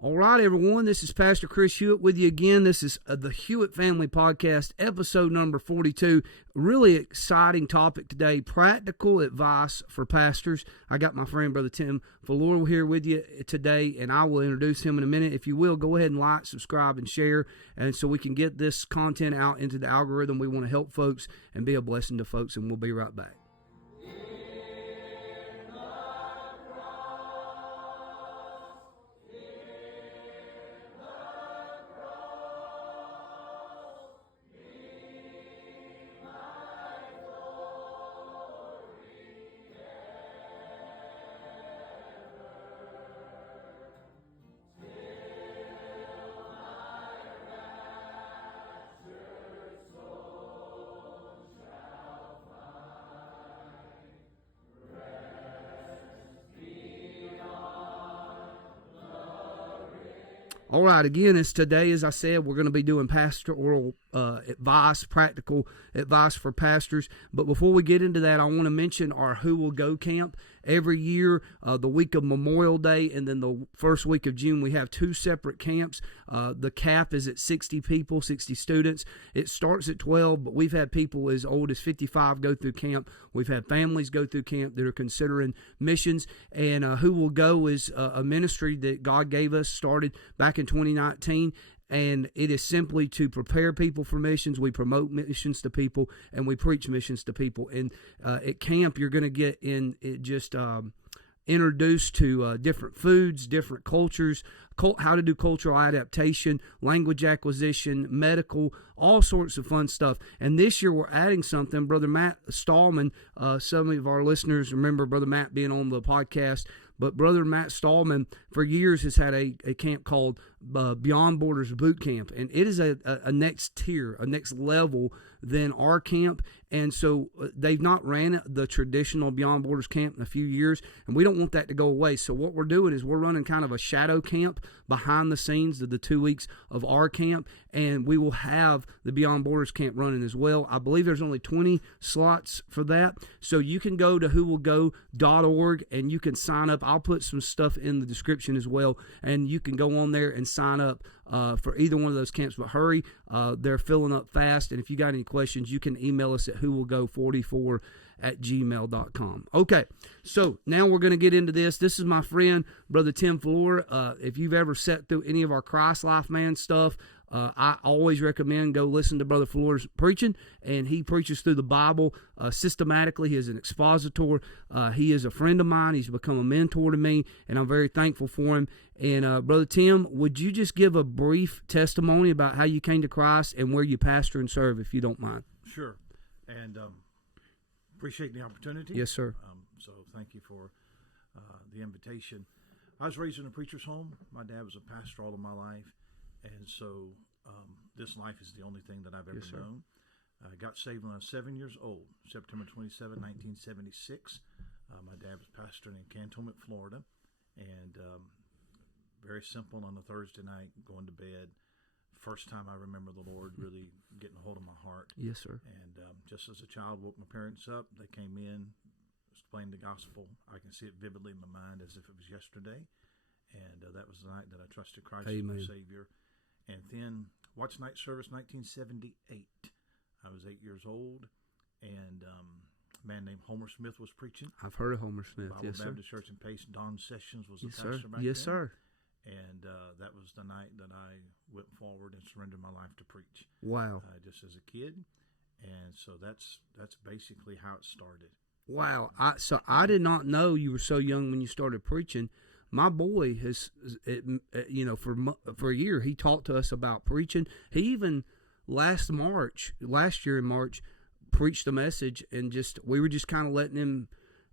All right, everyone, this is Pastor Chris Hewett with you again. This is the Hewett Family Podcast, episode number 42. Really exciting topic today, practical advice for pastors. I got my friend, Brother Tim Fellure, here with you today, and I will introduce him in a minute. If you will, go ahead and like, subscribe, and share, and so we can get this content out into the algorithm. We want to help folks and be a blessing to folks, and we'll be right back. All right, again, it's today, as I said, we're going to be doing pastoral advice, practical advice for pastors. But before we get into that, I want to mention our Who Will Go camp. Every year, the week of Memorial Day and then the first week of June, we have two separate camps. The cap is at 60 people, 60 students. It starts at 12, but we've had people as old as 55 go through camp. We've had families go through camp that are considering missions. And Who Will Go is a ministry that God gave us, started back in 2019. And it is simply to prepare people for missions. We promote missions to people, and we preach missions to people. And at camp, you're going to get introduced to different foods, different cultures, how to do cultural adaptation, language acquisition, medical, all sorts of fun stuff. And this year we're adding something. Brother Matt Stallman, some of our listeners remember Brother Matt being on the podcast, but Brother Matt Stallman for years has had a camp called Beyond Borders Boot Camp, and it is a next tier, a next level than our camp. And so they've not ran the traditional Beyond Borders camp in a few years, and we don't want that to go away. So what we're doing is we're running kind of a shadow camp behind the scenes of the 2 weeks of our camp, and we will have the Beyond Borders camp running as well. I believe there's only 20 slots for that, so you can go to whowillgo.org and you can sign up. I'll put some stuff in the description as well, and you can go on there and sign up for either one of those camps. But hurry, they're filling up fast, and if you got any questions, you can email us at whowillgo44@gmail.com. Okay, so now we're going to get into this. This is my friend, Brother Tim Fellure. If you've ever sat through any of our Christ Life Man stuff, I always recommend go listen to Brother Fellure's preaching, and he preaches through the Bible systematically. He is an expositor. He is a friend of mine. He's become a mentor to me, and I'm very thankful for him. And Brother Tim, would you just give a brief testimony about how you came to Christ and where you pastor and serve, if you don't mind? Sure, and appreciate the opportunity. Yes, sir. So thank you for the invitation. I was raised in a preacher's home. My dad was a pastor all of my life. And so this life is the only thing that I've ever known. I got saved when I was 7 years old, September 27, 1976. My dad was pastoring in Cantonment, Florida. And very simple, on a Thursday night, going to bed. First time I remember the Lord really getting a hold of my heart. Yes, sir. And just as a child, woke my parents up. They came in, explained the gospel. I can see it vividly in my mind as if it was yesterday. And that was the night that I trusted Christ as my Savior. And then watched night service 1978. I was 8 years old, and a man named Homer Smith was preaching. I've heard of Homer Smith. Bible Yes, Baptist sir. Church in Pace. Don Sessions was the Yes, pastor sir. back Yes, then. sir. And that was the night that I went forward and surrendered my life to preach. Wow. Just as a kid. And so that's basically how it started. Wow. So I did not know you were so young when you started preaching. My boy has, for a year, he talked to us about preaching. He even last year in March, preached a message, and we were just kind of letting him.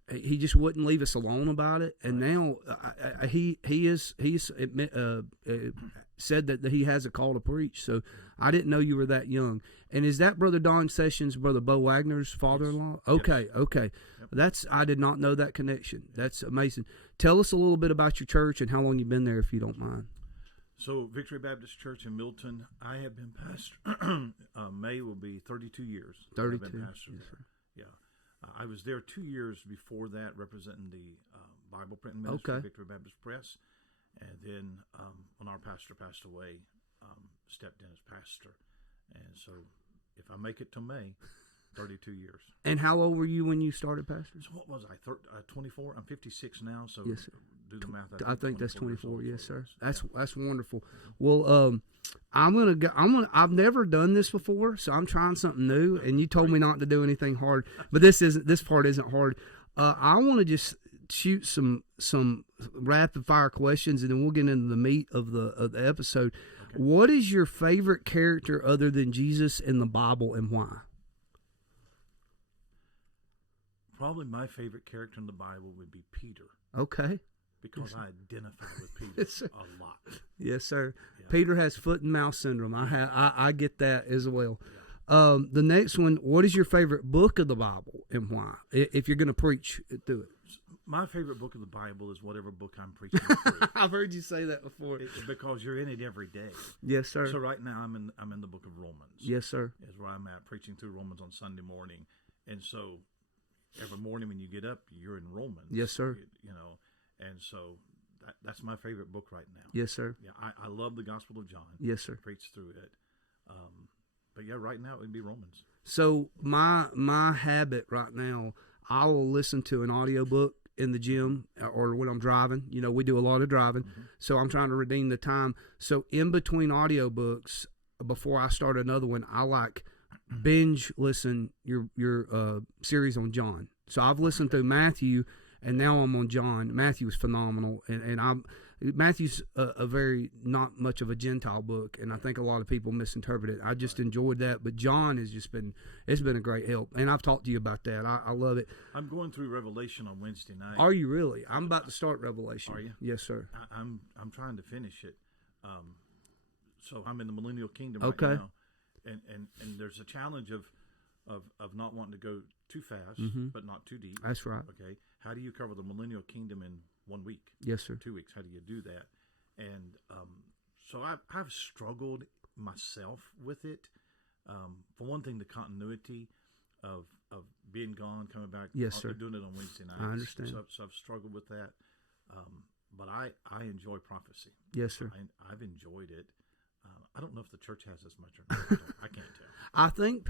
He just wouldn't leave us alone about it. And now he's said that he has a call to preach. So I didn't know you were that young. And is that Brother Don Sessions, Brother Bo Wagner's father-in-law? Yes. Okay. Yep. I did not know that connection. That's amazing. Tell us a little bit about your church and how long you've been there, if you don't mind. So Victory Baptist Church in Milton, I have been pastor. May will be 32 years. 32. I've been pastor there. Yeah. I was there 2 years before that, representing the Bible printing ministry, Victory Baptist Press. And then when our pastor passed away, stepped in as pastor. And so if I make it to May, 32 years. And how old were you when you started pastoring? So what was I, 24? I'm 56 now, so yes, sir. Do the math. I think that's 24. Yes, sir. Yeah. That's wonderful. Well, I've never done this before, so I'm trying something new. And you told me not to do anything hard, but this part isn't hard. I want to just shoot some rapid fire questions, and then we'll get into the meat of the episode. Okay. What is your favorite character other than Jesus in the Bible, and why? Probably my favorite character in the Bible would be Peter. Okay. Because I identify with Peter a lot. Yes, sir. Yeah. Peter has foot and mouth syndrome. I get that as well. Yeah. The next one, what is your favorite book of the Bible and why? If you're going to preach through it. My favorite book of the Bible is whatever book I'm preaching through. I've heard you say that before. Because you're in it every day. Yes, sir. So right now I'm in the book of Romans. Yes, sir. Is where I'm at, preaching through Romans on Sunday morning. And so every morning when you get up, you're in Romans. Yes, sir. You know, and so that's my favorite book right now. Yes, sir. Yeah, I love the Gospel of John. Yes, sir. Preach through it. But yeah, right now it would be Romans. So my habit right now, I will listen to an audiobook in the gym or when I'm driving. You know, we do a lot of driving, so I'm trying to redeem the time. So in between audiobooks, before I start another one, I like binge listen your series on John. So I've listened through Matthew, and now I'm on John. Matthew is phenomenal, and Matthew's a very not much of a Gentile book, and I think a lot of people misinterpret it. I just enjoyed that, but John has just been a great help, and I've talked to you about that. I love it. I'm going through Revelation on Wednesday night. Are you really? I'm about to start Revelation. Are you? Yes, sir. I'm trying to finish it. So I'm in the Millennial Kingdom right now, and there's a challenge of not wanting to go too fast, but not too deep. That's right. Okay. How do you cover the Millennial Kingdom in 1 week? Yes, sir. 2 weeks. How do you do that? And so I've struggled myself with it. For one thing, the continuity of being gone, coming back. Yes, sir. Doing it on Wednesday nights. I understand. So I've struggled with that. But I enjoy prophecy. Yes, sir. I've enjoyed it. I don't know if the church has as much or not. I can't tell. I think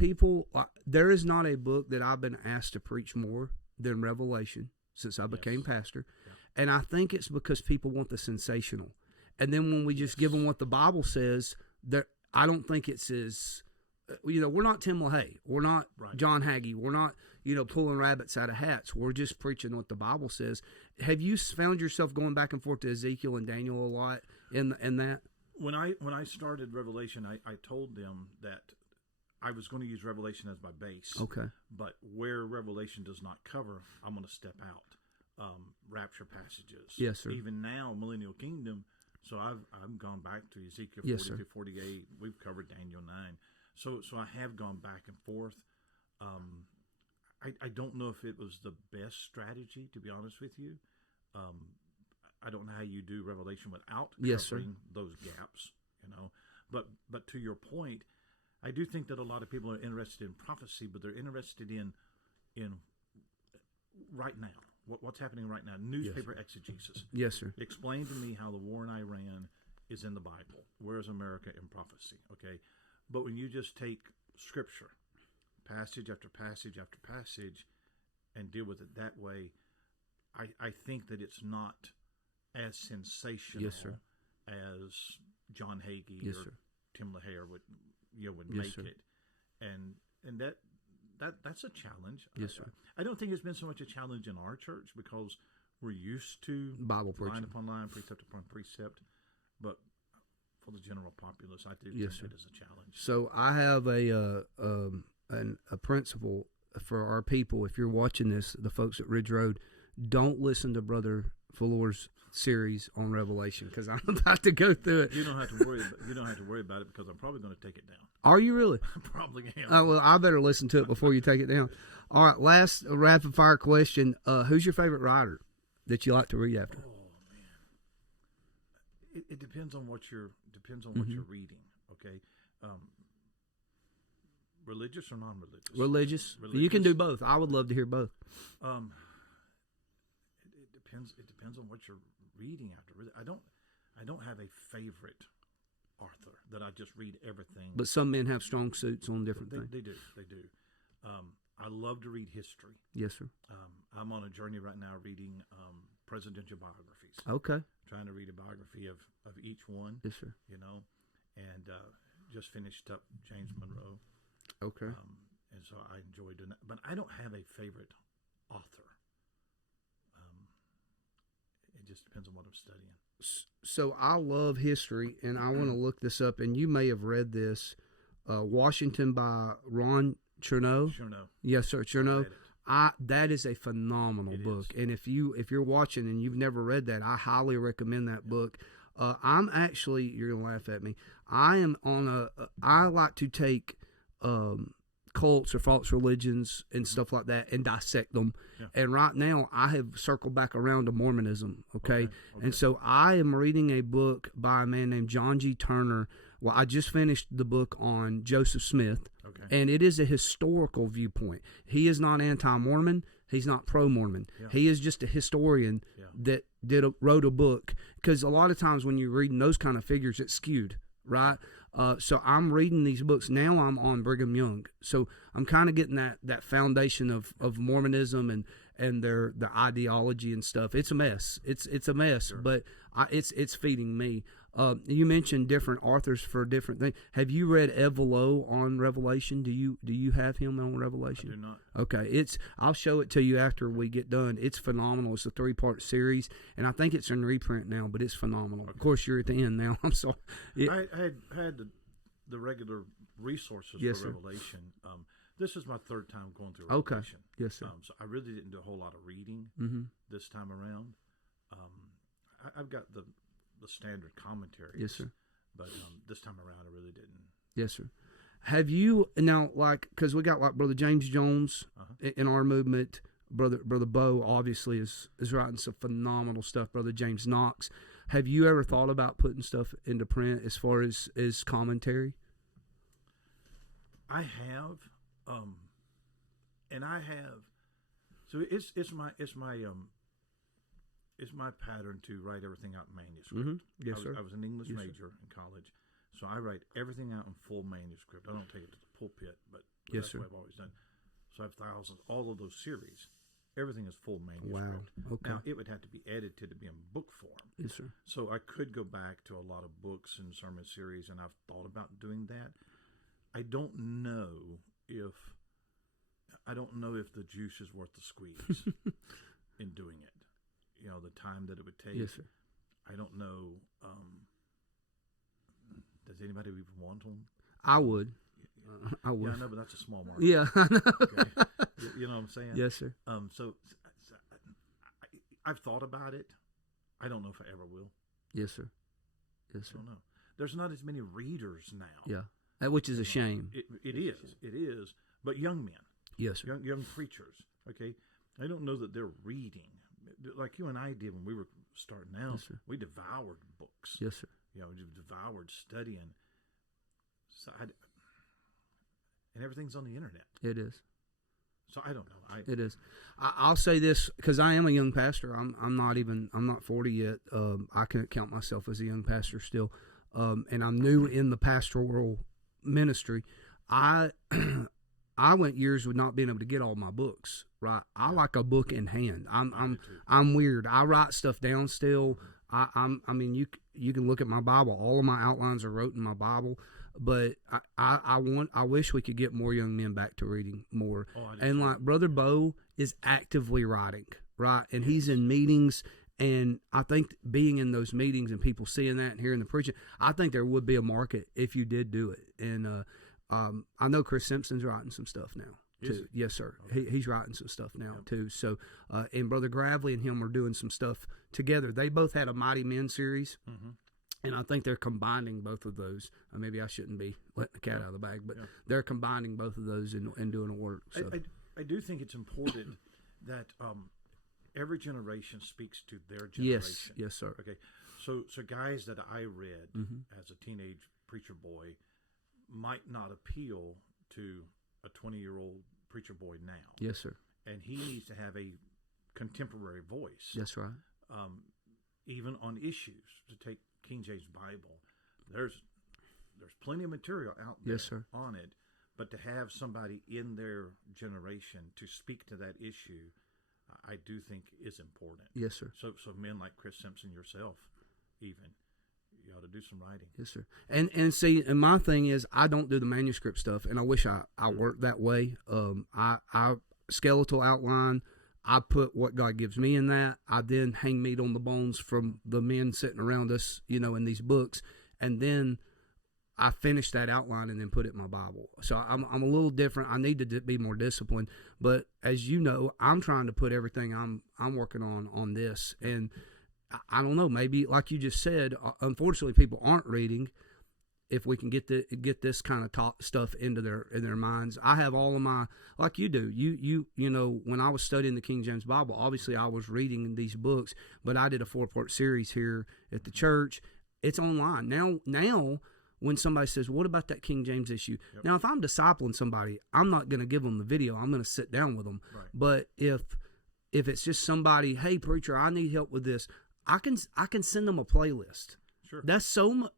there is not a book that I've been asked to preach more than Revelation since I became pastor. Yeah. And I think it's because people want the sensational. And then when we just give them what the Bible says, I don't think it's as, we're not Tim LaHaye. We're not John Hagee. We're not, pulling rabbits out of hats. We're just preaching what the Bible says. Have you found yourself going back and forth to Ezekiel and Daniel a lot in that? When I started Revelation, I told them that I was going to use Revelation as my base. Okay. But where Revelation does not cover, I'm going to step out. Rapture passages. Yes, sir. Even now, Millennial Kingdom. So I've gone back to Ezekiel 40 to 48. We've covered Daniel 9. So I have gone back and forth. I don't know if it was the best strategy, to be honest with you. I don't know how you do Revelation without covering those gaps, But to your point, I do think that a lot of people are interested in prophecy, but they're interested in right now. What's happening right now? Newspaper exegesis. Yes, sir. Explain to me how the war in Iran is in the Bible. Where is America in prophecy? Okay, but when you just take Scripture, passage after passage after passage, and deal with it that way, I think that it's not as sensational as John Hagee or Tim LaHaye would make it, and that's a challenge. Yes, sir. I don't think it's been so much a challenge in our church because we're used to Bible preaching, line upon line, precept upon precept, but for the general populace, I do think it is a challenge. So I have a principle for our people. If you're watching this, the folks at Ridge Road, don't listen to Brother Fellure's series on Revelation because I'm about to go through it. You don't have to worry about it because I'm probably going to take it down. Are you really? I probably am. Well, I better listen to it before you take it down. All right, last rapid fire question: who's your favorite writer that you like to read after? Oh man, it depends on what you're reading. Okay, religious or non-religious? Religious. You can do both. I would love to hear both. It depends on what you're reading after. I don't have a favorite author that I just read everything. But some men have strong suits on different things. They do. I love to read history. Yes, sir. I'm on a journey right now reading presidential biographies. Okay. Trying to read a biography of each one. Yes, sir. And just finished up James Monroe. Okay. And so I enjoy doing that. But I don't have a favorite author. It just depends on what I'm studying. So I love history, and I want to look this up, and you may have read this, Washington by Ron Chernow. Chernow. Yes, sir, Chernow. That is a phenomenal book, and if you're watching and you've never read that, I highly recommend that book. I'm actually, you're gonna laugh at me. I like to take cults or false religions and stuff like that and dissect them. Yeah. And right now I have circled back around to Mormonism. Okay. And so I am reading a book by a man named John G. Turner. Well, I just finished the book on Joseph Smith, and it is a historical viewpoint. He is not anti-Mormon. He's not pro-Mormon. Yeah. He is just a historian that wrote a book, because a lot of times when you're reading those kind of figures, it's skewed, right? So I'm reading these books. Now I'm on Brigham Young. So I'm kind of getting that foundation of Mormonism and their ideology and stuff. It's a mess. It's a mess, sure. But it's feeding me. You mentioned different authors for different things. Have you read Ed Vallow on Revelation? Do you have him on Revelation? I do not. Okay, I'll show it to you after we get done. It's phenomenal. It's a 3-part series, and I think it's in reprint now, but it's phenomenal. Okay. Of course, you're at the end now. I'm sorry. I had the regular resources for Revelation. This is my third time going through Revelation. Okay. Yes, sir. So I really didn't do a whole lot of reading this time around. I've got the standard commentaries. Yes, sir. But this time around, I really didn't. Yes, sir. Have you now, because we got Brother James Jones in our movement, Brother Bo obviously is writing some phenomenal stuff. Brother James Knox. Have you ever thought about putting stuff into print as far as commentary? I have, and I have. So it's my pattern to write everything out in manuscript. Yes, sir. I was an English major in college, so I write everything out in full manuscript. I don't take it to the pulpit, but that's what I've always done. So I have thousands, all of those series. Everything is full manuscript. Wow. Okay. Now, it would have to be edited to be in book form. Yes, sir. So I could go back to a lot of books and sermon series, and I've thought about doing that. I don't know if the juice is worth the squeeze in doing it. The time that it would take. Yes, sir. I don't know. Does anybody even want them? I would. I would. Yeah, I know, but that's a small market. Yeah, I know. Okay. You know what I'm saying? Yes, sir. So I've thought about it. I don't know if I ever will. Yes, sir. Yes, sir. I don't know. There's not as many readers now. Yeah, which is a shame. It is. But young men. Yes, sir. Young preachers. Okay, I don't know that they're reading like you and I did when we were starting out. Yes, sir. We devoured books. Yes, sir. We devoured studying. So and everything's on the internet. It is. So I don't know. It is. I'll say this, because I am a young pastor. I'm not 40 yet. I can't count myself as a young pastor still, and I'm new in the pastoral ministry. I went years with not being able to get all my books. Right. I like a book in hand. I'm weird. I write stuff down still. I mean, you can look at my Bible. All of my outlines are wrote in my Bible. But I wish we could get more young men back to reading more. And like Brother Bo is actively writing, right? And he's in meetings, and I think being in those meetings and people seeing that and hearing the preaching, I think there would be a market if you did do it. And I know Chris Simpson's writing some stuff now too. Yes, sir. Okay. He's writing some stuff now too. So and Brother Gravely and him are doing some stuff together. They both had a Mighty Men series. And I think they're combining both of those. Maybe I shouldn't be letting the cat out of the bag, but they're combining both of those and doing a work. So. I do think it's important that every generation speaks to their generation. Yes, sir. Okay, so guys that I read as a teenage preacher boy might not appeal to a 20-year-old preacher boy now. Yes, sir. And he needs to have a contemporary voice. That's right. Even on issues, to take King James Bible, there's plenty of material out there Yes, sir. on it, but to have somebody in their generation to speak to that issue, I do think is important. Yes, sir. So men like Chris Simpson, yourself, even, you ought to do some writing. Yes, sir. And see, and my thing is, I don't do the manuscript stuff, and I wish I worked that way. I skeletal outline. I put what God gives me in that. I then hang meat on the bones from the men sitting around us, in these books, and then I finish that outline and then put it in my Bible. So I'm a little different. I need to be more disciplined. But as you know, I'm trying to put everything I'm working on this. And I don't know, maybe like you just said, unfortunately people aren't reading. If we can get this kind of stuff into their minds. I have all of my, like you do. You know, when I was studying the King James Bible, obviously I was reading these books, but I did a 4-part series here at the church. It's online now. When somebody says, what about that King James issue? Yep. Now, if I'm discipling somebody, I'm not going to give them the video. I'm going to sit down with them. Right. But if it's just somebody, hey, preacher, I need help with this, I can send them a playlist. Sure. That's so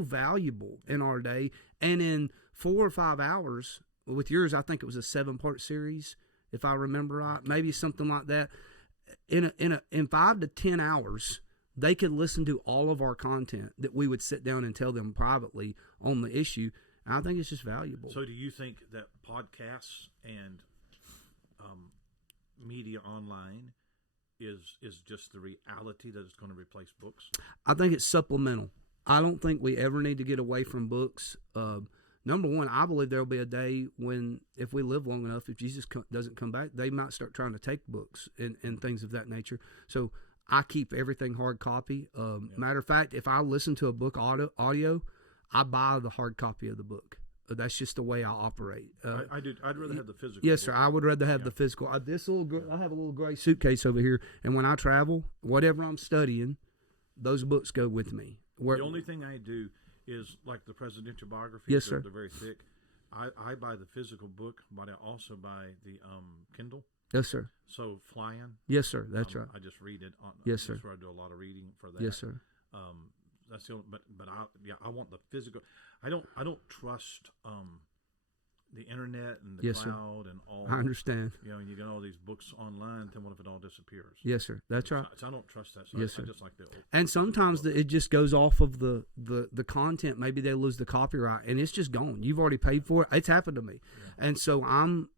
valuable in our day. And in 4 or 5 hours, with yours, I think it was a 7-part series, if I remember right, maybe something like that. In 5 to 10 hours, they could listen to all of our content that we would sit down and tell them privately on the issue. And I think it's just valuable. So do you think that podcasts and media online is just the reality that it's going to replace books? I think it's supplemental. I don't think we ever need to get away from books. Number one, I believe there will be a day when, if we live long enough, if Jesus doesn't come back, they might start trying to take books and things of that nature. So I keep everything hard copy. Matter of fact, if I listen to a book audio, I buy the hard copy of the book. That's just the way I operate. I do. I'd rather have the physical. Yes, book. sir. I would rather have the physical. I have a little gray suitcase over here, and when I travel, whatever I'm studying, those books go with me. The only thing I do is like the presidential biographies. Yes, sir. They're very thick. I buy the physical book, but I also buy the Kindle. Yes, sir. So flying. Yes, sir. That's right. I just read it. Yes, sir. That's where I do a lot of reading for that. Yes, sir. That's the only, but I want the physical. I don't trust the internet and the cloud and all. I understand. You get all these books online. Then what if it all disappears? Yes, sir. That's right. So I don't trust that. So yes, I sir. just like the old. And sometimes it just goes off of the content. Maybe they lose the copyright, and it's just gone. You've already paid for it. It's happened to me, and so I'm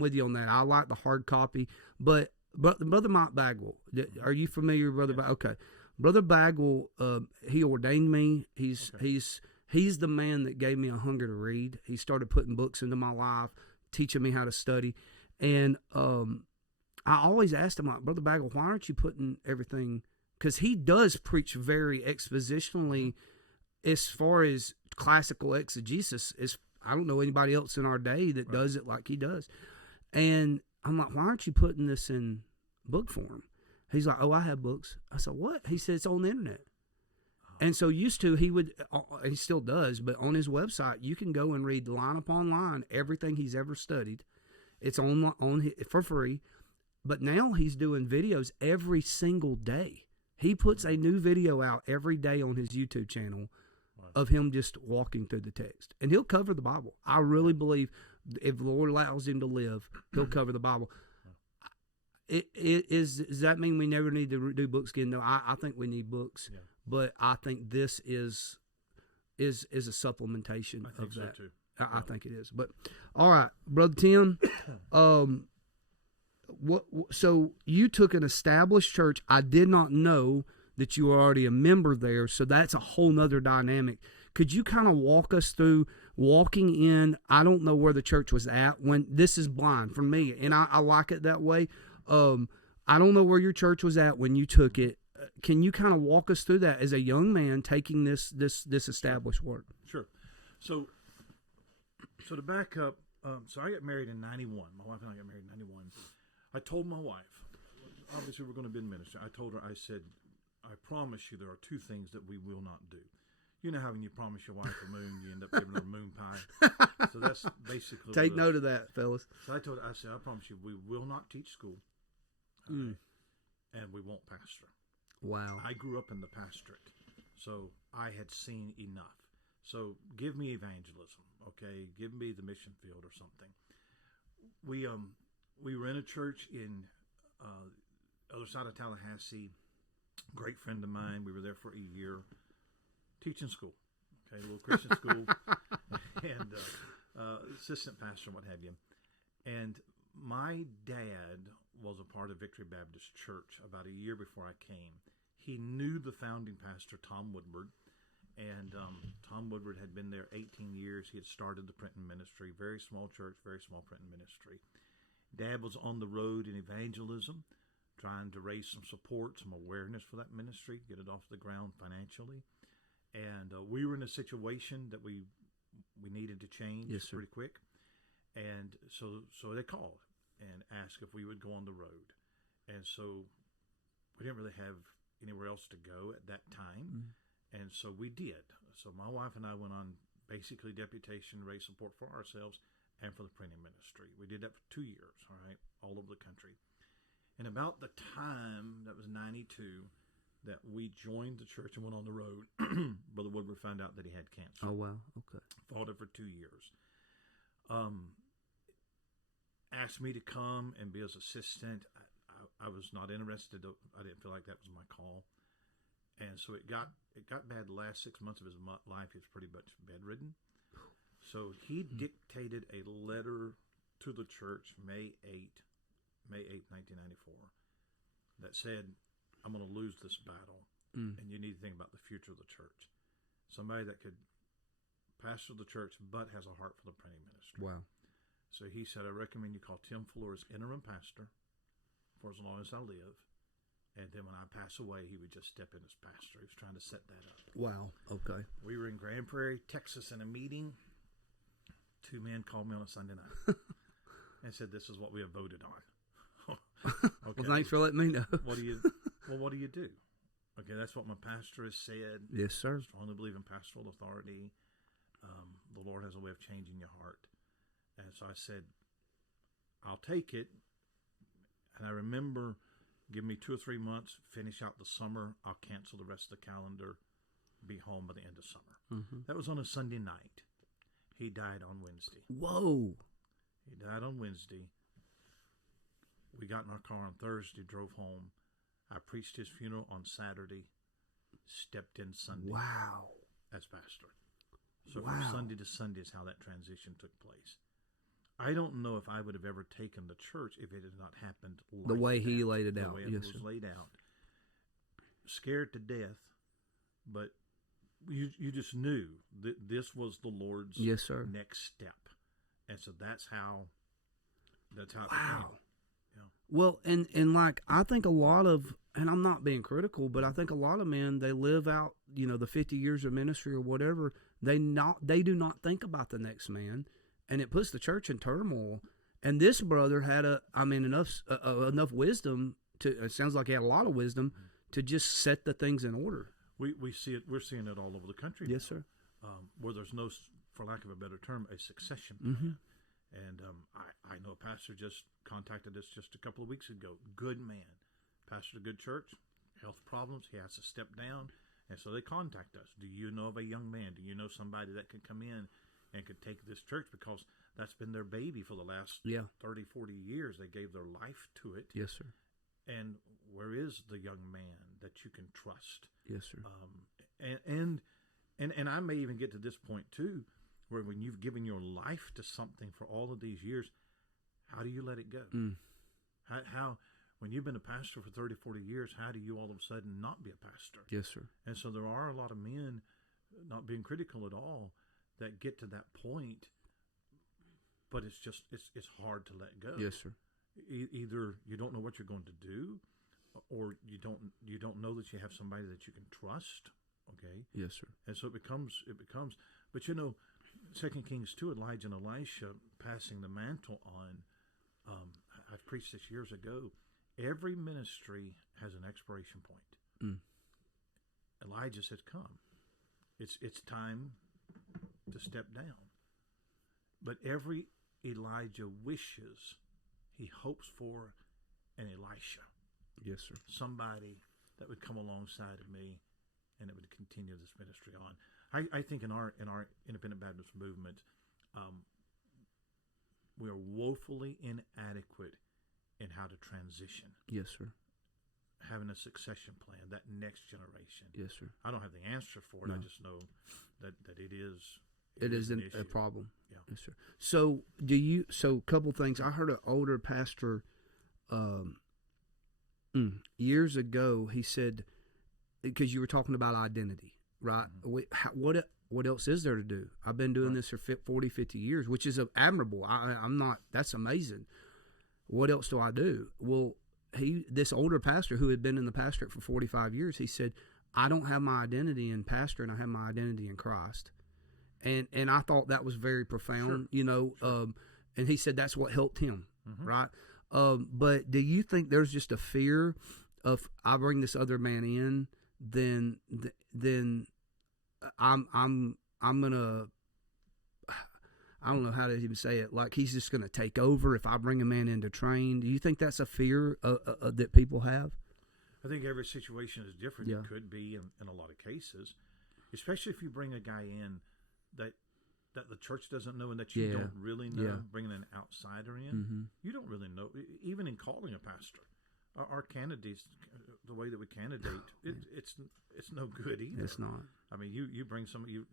with you on that. I like the hard copy, but Brother Mike Bagwell, are you familiar with Brother Bagwell? Okay. Brother Bagwell, he ordained me. He's the man that gave me a hunger to read. He started putting books into my life, teaching me how to study. And I always asked him, like, Brother Bagwell, why aren't you putting everything? Because he does preach very expositionally as far as classical exegesis. I don't know anybody else in our day that does it like he does. And I'm like, why aren't you putting this in book form? He's like, oh, I have books. I said, what? He said, it's on the internet. And so he still does, but on his website, you can go and read line upon line everything he's ever studied. It's on for free. But now he's doing videos every single day. He puts a new video out every day on his YouTube channel of him just walking through the text. And he'll cover the Bible. I really believe if the Lord allows him to live, he'll cover the Bible. Does that mean we never need to do books again? No, I think we need books, but I think this is a supplementation of that. So too. I think it is. But all right, Brother Tim, so you took an established church. I did not know that you were already a member there, so that's a whole nother dynamic. Could you kind of walk us through walking in? I don't know where the church was at when this is blind for me, and I like it that way. I don't know where your church was at when you took it. Can you kind of walk us through that as a young man taking this established work? Sure. So to back up, so I got married in 91. My wife and I got married in 91. I told my wife, obviously we're going to be in ministry. I told her, I said, I promise you there are two things that we will not do. You know how when you promise your wife a moon, you end up giving her a moon pie? So that's basically... Take note of that, fellas. So I said, I promise you, we will not teach school. And we won't pastor. Wow. I grew up in the pastorate. So I had seen enough. So give me evangelism, okay? Give me the mission field or something. We were in a church in other side of Tallahassee. Great friend of mine. We were there for a year, teaching school, okay, a little Christian school, and assistant pastor, what have you. And my dad was a part of Victory Baptist Church about a year before I came. He knew the founding pastor, Tom Woodward, and Tom Woodward had been there 18 years. He had started the printing ministry, very small church, very small printing ministry. Dad was on the road in evangelism, trying to raise some support, some awareness for that ministry, get it off the ground financially. And we were in a situation that we needed to change pretty quick. And so they called and asked if we would go on the road. And so we didn't really have anywhere else to go at that time. And so we did. So my wife and I went on basically deputation, raise support for ourselves and for the printing ministry. We did that for 2 years, all right, all over the country. And about the time, that was 92, that we joined the church and went on the road, Brother Woodward found out that he had cancer. Oh, wow. Okay. Fought it for 2 years. Asked me to come and be his assistant. I was not interested. I didn't feel like that was my call. And so it got bad. The last 6 months of his life, he was pretty much bedridden. So he dictated a letter to the church May 8th, 1994, that said, I'm going to lose this battle, and you need to think about the future of the church. Somebody that could pastor the church but has a heart for the printing ministry. Wow. So he said, I recommend you call Tim Fellure as interim pastor for as long as I live. And then when I pass away, he would just step in as pastor. He was trying to set that up. Wow. Okay. We were in Grand Prairie, Texas, in a meeting. 2 men called me on a Sunday night and said, this is what we have voted on. Okay. Well, thanks for letting me know. What do you do? Okay, that's what my pastor has said. Yes, sir. I strongly believe in pastoral authority. The Lord has a way of changing your heart. And so I said, I'll take it. And I remember, give me 2 or 3 months, finish out the summer. I'll cancel the rest of the calendar, be home by the end of summer. That was on a Sunday night. He died on Wednesday. Whoa. He died on Wednesday. We got in our car on Thursday, drove home. I preached his funeral on Saturday, stepped in Sunday. Wow. As pastor. So from Sunday to Sunday is how that transition took place. I don't know if I would have ever taken the church if it had not happened like the way that, he laid it the out. way it was laid out. Scared to death, but you just knew that this was the Lord's next step. And so that's how it became. Yeah. Well, and like, I think a lot of, and I'm not being critical, but I think a lot of men, they live out, the 50 years of ministry or whatever. They do not think about the next man, and it puts the church in turmoil. And this brother had enough wisdom to, it sounds like he had a lot of wisdom to just set the things in order. We see it. We're seeing it all over the country. Yes, sir. Where there's no, for lack of a better term, a succession plan. And I know a pastor just contacted us just a couple of weeks ago. Good man, pastor of a good church, health problems. He has to step down. And so they contact us. Do you know of a young man? Do you know somebody that could come in and could take this church? Because that's been their baby for the last 30, 40 years. They gave their life to it. Yes, sir. And where is the young man that you can trust? Yes, sir. And I may even get to this point too, where when you've given your life to something for all of these years, how do you let it go? How when you've been a pastor for 30, 40 years, how do you all of a sudden not be a pastor? Yes, sir. And so there are a lot of men, not being critical at all, that get to that point, but it's hard to let go. Yes, sir. Either you don't know what you're going to do, or you don't know that you have somebody that you can trust. Okay. Yes, sir. And so it becomes. But 2 Kings 2, Elijah and Elisha passing the mantle on. I've preached this years ago. Every ministry has an expiration point. Elijah said, "Come, it's time to step down." But every Elijah wishes, he hopes for an Elisha. Yes, sir. Somebody that would come alongside of me and it would continue this ministry on. I think in our Independent Baptist movement, we are woefully inadequate in how to transition. Yes, sir. Having a succession plan, that next generation. Yes, sir. I don't have the answer for it. No. I just know that it is. It is an a problem. Yeah. Yes, sir. So a couple things. I heard an older pastor years ago. He said, because you were talking about identity, right? Mm-hmm. What else is there to do? I've been doing this for 40, 50 years, which is admirable. I'm not, that's amazing. What else do I do? Well, this older pastor who had been in the pastorate for 45 years, he said, I don't have my identity in pastor, and I have my identity in Christ. And I thought that was very profound, Sure. And he said that's what helped him, Mm-hmm. right? But do you think there's just a fear of, I bring this other man in, then I'm gonna, I don't know how to even say it, like he's just gonna take over if I bring a man in to train? Do you think that's a fear that people have? I think every situation is different. Yeah. It could be in a lot of cases, especially if you bring a guy in that the church doesn't know and that you don't really know. Yeah. Bringing an outsider in, Mm-hmm. you don't really know. Even in calling a pastor, our candidates, the way that we candidate, it's no good either. It's not. I mean, you bring somebody, you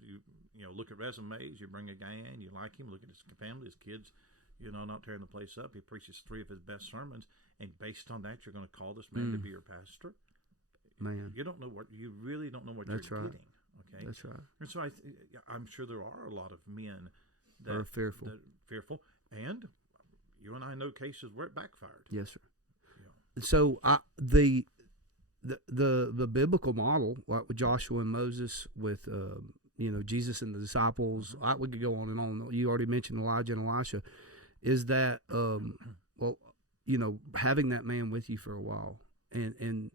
look at resumes. You bring a guy in, you like him, look at his family, his kids, not tearing the place up. He preaches 3 of his best sermons, and based on that, you're going to call this man to be your pastor. Man, You really don't know what That's you're right. getting. Okay, that's right. and so I'm sure there are a lot of men that Are fearful. And you and I know cases where it backfired. Yes, sir. Yeah. So the biblical model, like with Joshua and Moses, with Jesus and the disciples, we could go on and on. You already mentioned Elijah and Elisha. Is that having that man with you for a while and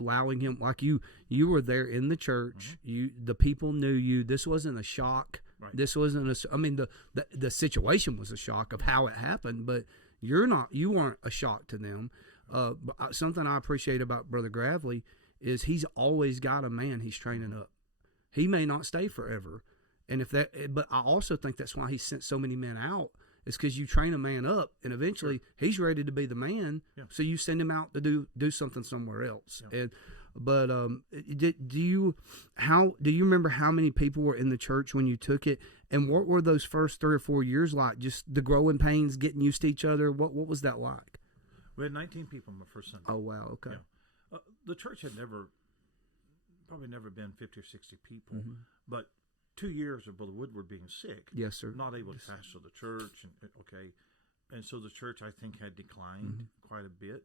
allowing him, like you were there in the church. The people knew you. This wasn't a shock. Right. This wasn't the situation was a shock of how it happened, but you weren't a shock to them. But something I appreciate about Brother Gravely is he's always got a man he's training up. He may not stay forever, but I also think that's why he sent so many men out. Is because you train a man up, and eventually he's ready to be the man. Yeah. So you send him out to do something somewhere else. Yeah. Do you remember how many people were in the church when you took it, and what were those first 3 or 4 years like? Just the growing pains, getting used to each other. What was that like? We had 19 people my first Sunday. Oh wow, okay. Yeah. The church had probably never been 50 or 60 people, but 2 years of Brother Woodward being sick. Yes, sir. Not able to pastor the church. And so the church, I think, had declined quite a bit.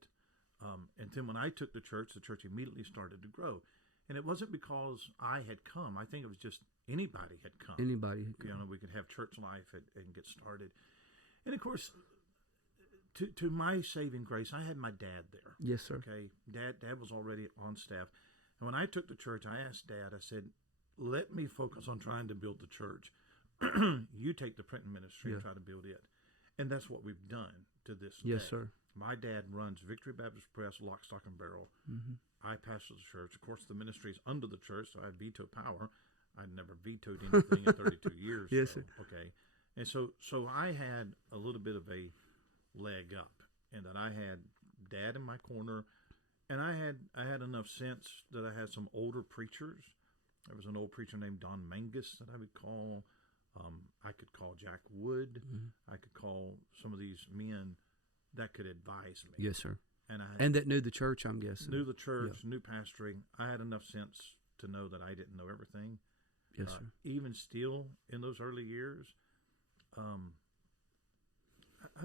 And then when I took the church immediately started to grow. And it wasn't because I had come. I think it was just anybody had come. Anybody had come. We could have church life and get started. And, of course, to my saving grace, I had my dad there. Yes, sir. Okay, Dad was already on staff. And when I took the church, I asked Dad, I said, let me focus on trying to build the church. You take the printing ministry and try to build it. And that's what we've done to this day. Yes, sir. My dad runs Victory Baptist Press, lock, stock, and barrel. I pastor the church. Of course, the ministry is under the church, so I have veto power. I'd never vetoed anything in 32 years. Yes, sir. Okay. And so I had a little bit of a leg up in that I had Dad in my corner, and I had enough sense that I had some older preachers. There was an old preacher named Don Mangus that I would call. I could call Jack Wood. I could call some of these men that could advise me. Yes, sir. And that knew the church, I'm guessing. Knew the church, knew pastoring. I had enough sense to know that I didn't know everything. Yes, sir. Even still, in those early years, I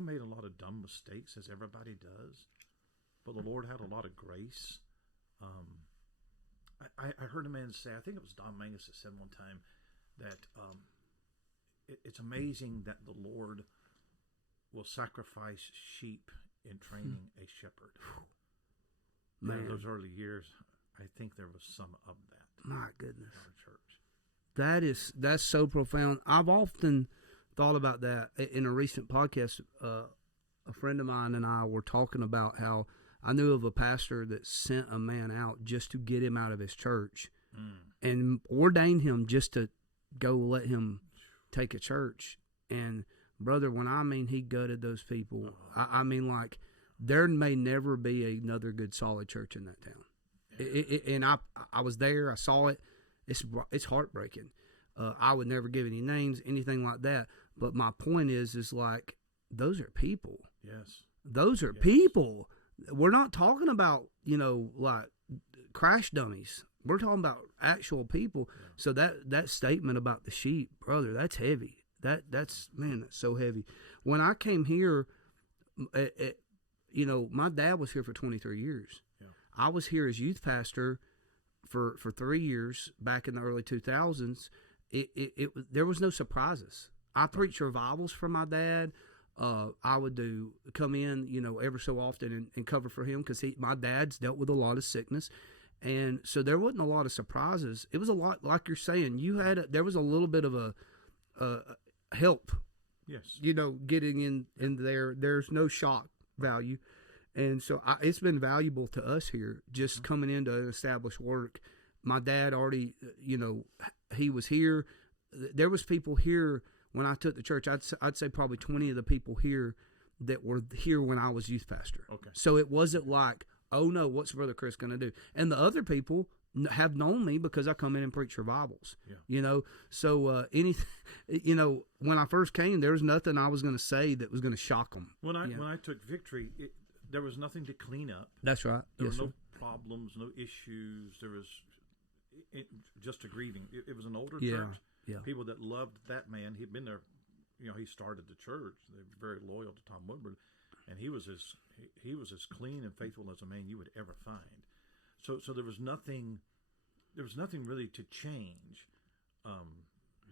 made a lot of dumb mistakes, as everybody does. But the Lord had a lot of grace. I heard a man say, I think it was Don Mangus that said one time, that it's amazing that the Lord will sacrifice sheep in training a shepherd. Man. In those early years, I think there was some of that. My goodness. In our church. That's so profound. I've often thought about that. In a recent podcast, a friend of mine and I were talking about how I knew of a pastor that sent a man out just to get him out of his church and ordained him just to go let him take a church. And brother, when I mean he gutted those people, I mean like there may never be another good solid church in that town. And I was there, I saw it. It's heartbreaking. I would never give any names, anything like that. But my point is like those are people. Yes. Those are people. We're not talking about, like crash dummies. We're talking about actual people. Yeah. So that statement about the sheep, brother, that's heavy. That's so heavy. When I came here, my dad was here for 23 years. Yeah. I was here as youth pastor for 3 years back in the early 2000s. There was no surprises. I preached revivals for my dad. I would come in, every so often and cover for him because my dad's dealt with a lot of sickness. And so there wasn't a lot of surprises. It was a lot, like you're saying, there was a little bit of a help. Yes. Getting in there. There's no shock value. And so it's been valuable to us here, just coming into an established work. My dad already, he was here. There was people here when I took the church. I'd say probably 20 of the people here that were here when I was youth pastor. Okay. So it wasn't like, oh no, what's Brother Chris going to do? And the other people have known me because I come in and preach revivals. Yeah. So anything, when I first came, there was nothing I was going to say that was going to shock them. When I took Victory, there was nothing to clean up. That's right. There yes, were sir. no problems, no issues. There was just a greeting. It was an older Yeah. church. Yeah. People that loved that man. He'd been there. He started the church. They were very loyal to Tom Woodward, and he was as clean and faithful as a man you would ever find. So there was nothing really to change,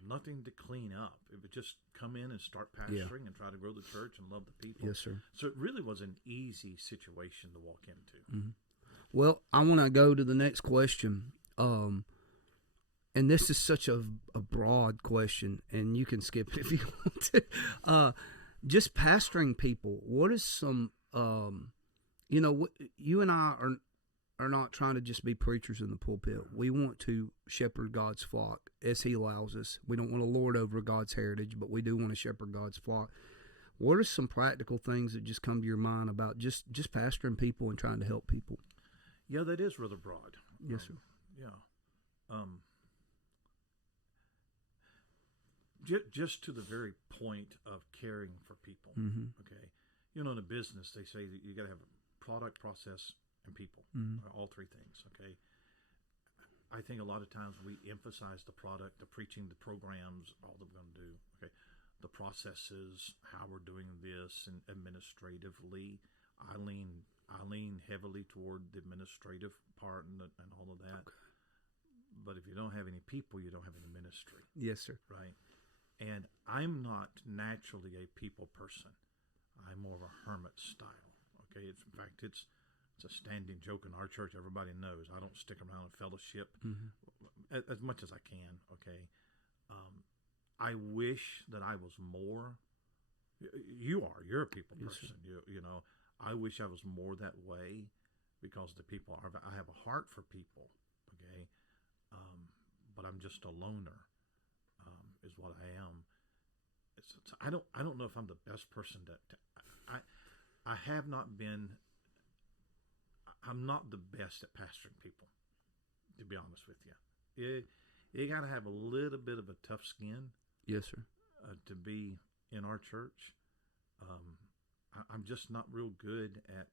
nothing to clean up. It would just come in and start pastoring and try to grow the church and love the people. Yes, sir. So it really was an easy situation to walk into. Mm-hmm. Well, I want to go to the next question. And this is such a broad question, and you can skip it if you want to. Just pastoring people. What is some, you and I are not trying to just be preachers in the pulpit. We want to shepherd God's flock as He allows us. We don't want to lord over God's heritage, but we do want to shepherd God's flock. What are some practical things that just come to your mind about just pastoring people and trying to help people? Yeah, that is rather broad. Yes, sir. Yeah. Just to the very point of caring for people. Mm-hmm. Okay. In a business, they say that you got to have a product, process, and people. Mm-hmm. All three things. Okay. I think a lot of times we emphasize the product, the preaching, the programs, all that we're going to do. Okay. The processes, how we're doing this, and administratively, I lean heavily toward the administrative part and all of that. Okay. But if you don't have any people, you don't have any ministry. Yes, sir. Right. And I'm not naturally a people person. I'm more of a hermit style. Okay. In fact, it's a standing joke in our church. Everybody knows I don't stick around in fellowship as much as I can. Okay. I wish that I was more. You're a people person. Yes, I wish I was more that way because the people are. I have a heart for people. Okay. But I'm just a loner. Is what I am. I don't know if I'm the best person I have not been. I'm not the best at pastoring people, to be honest with you. You got to have a little bit of a tough skin. Yes, sir. To be in our church. I'm just not real good at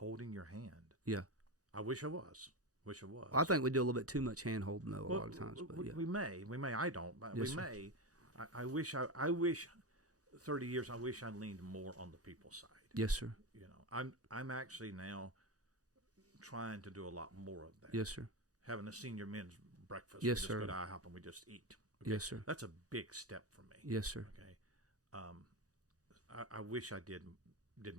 holding your hand. Yeah. I wish I was. I think we do a little bit too much hand holding though a lot of times. But yeah. We may. I don't. But yes, we sir. may. I wish. 30 years. I wish I leaned more on the people side. Yes, sir. I'm actually now trying to do a lot more of that. Yes, sir. Having a senior men's breakfast. Yes, we sir. just go to IHOP and we just eat. Okay? Yes, sir. That's a big step for me. Yes, sir. Okay. I wish I did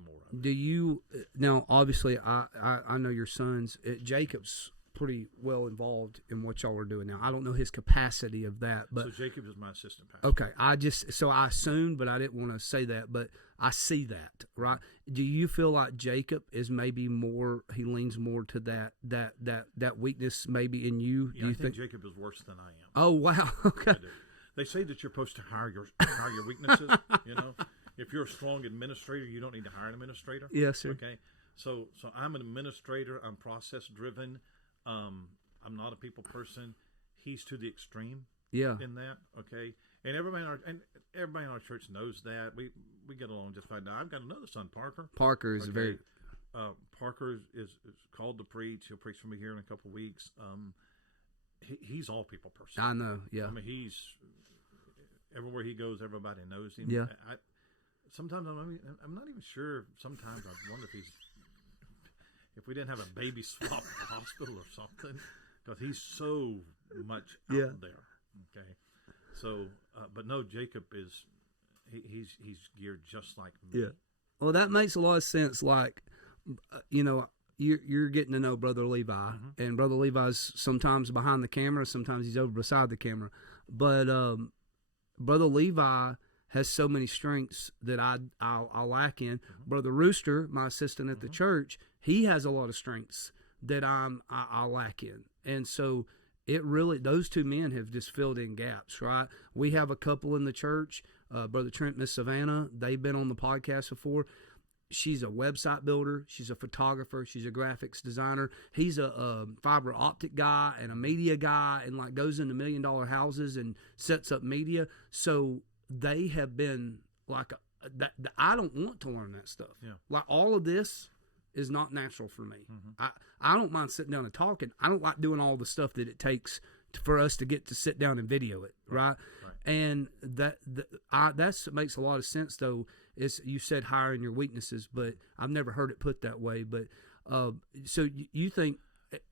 more of it. Do you now? Obviously, I know your sons. Jacob's pretty well involved in what y'all are doing now. I don't know his capacity of that, but so Jacob is my assistant pastor. Okay, I assumed, but I didn't want to say that, but I see that, right? Do you feel like Jacob is maybe more? He leans more to that weakness maybe in you. Yeah, Do you I think Jacob is worse than I am. Oh wow, okay. They say that you're supposed to hire your weaknesses. You know, if you're a strong administrator, you don't need to hire an administrator. Yes, sir. Okay, so I'm an administrator. I'm process driven. I'm not a people person. He's to the extreme. Yeah. In that, okay, and everybody in our church knows that. We get along just fine. Now I've got another son, Parker. Parker is very. Parker is called to preach. He'll preach for me here in a couple of weeks. He's all people person. I know. Yeah. I mean, he's everywhere he goes. Everybody knows him. Yeah. Sometimes I'm not even sure. Sometimes I wonder if we didn't have a baby swap at the hospital or something, because he's so much out there. Okay, so but no, Jacob is he's geared just like me. Yeah. Well, that makes a lot of sense. Like, you know, you're getting to know Brother Levi, and Brother Levi's sometimes behind the camera, sometimes he's over beside the camera. But Brother Levi has so many strengths that I lack in. Brother Rooster, my assistant at the church, he has a lot of strengths that I lack in, and so it really, those two men have just filled in gaps, right? We have a couple in the church, Brother Trent, Miss Savannah. They've been on the podcast before. She's a website builder. She's a photographer. She's a graphics designer. He's a fiber optic guy and a media guy, and like goes into $1 million houses and sets up media. So they have been like, I don't want to learn that stuff. Yeah. Like all of this is not natural for me. I don't mind sitting down and talking. I don't like doing all the stuff that it takes for us to get to sit down and video it, right? And that makes a lot of sense, though. You said hiring your weaknesses, but I've never heard it put that way. But so you think?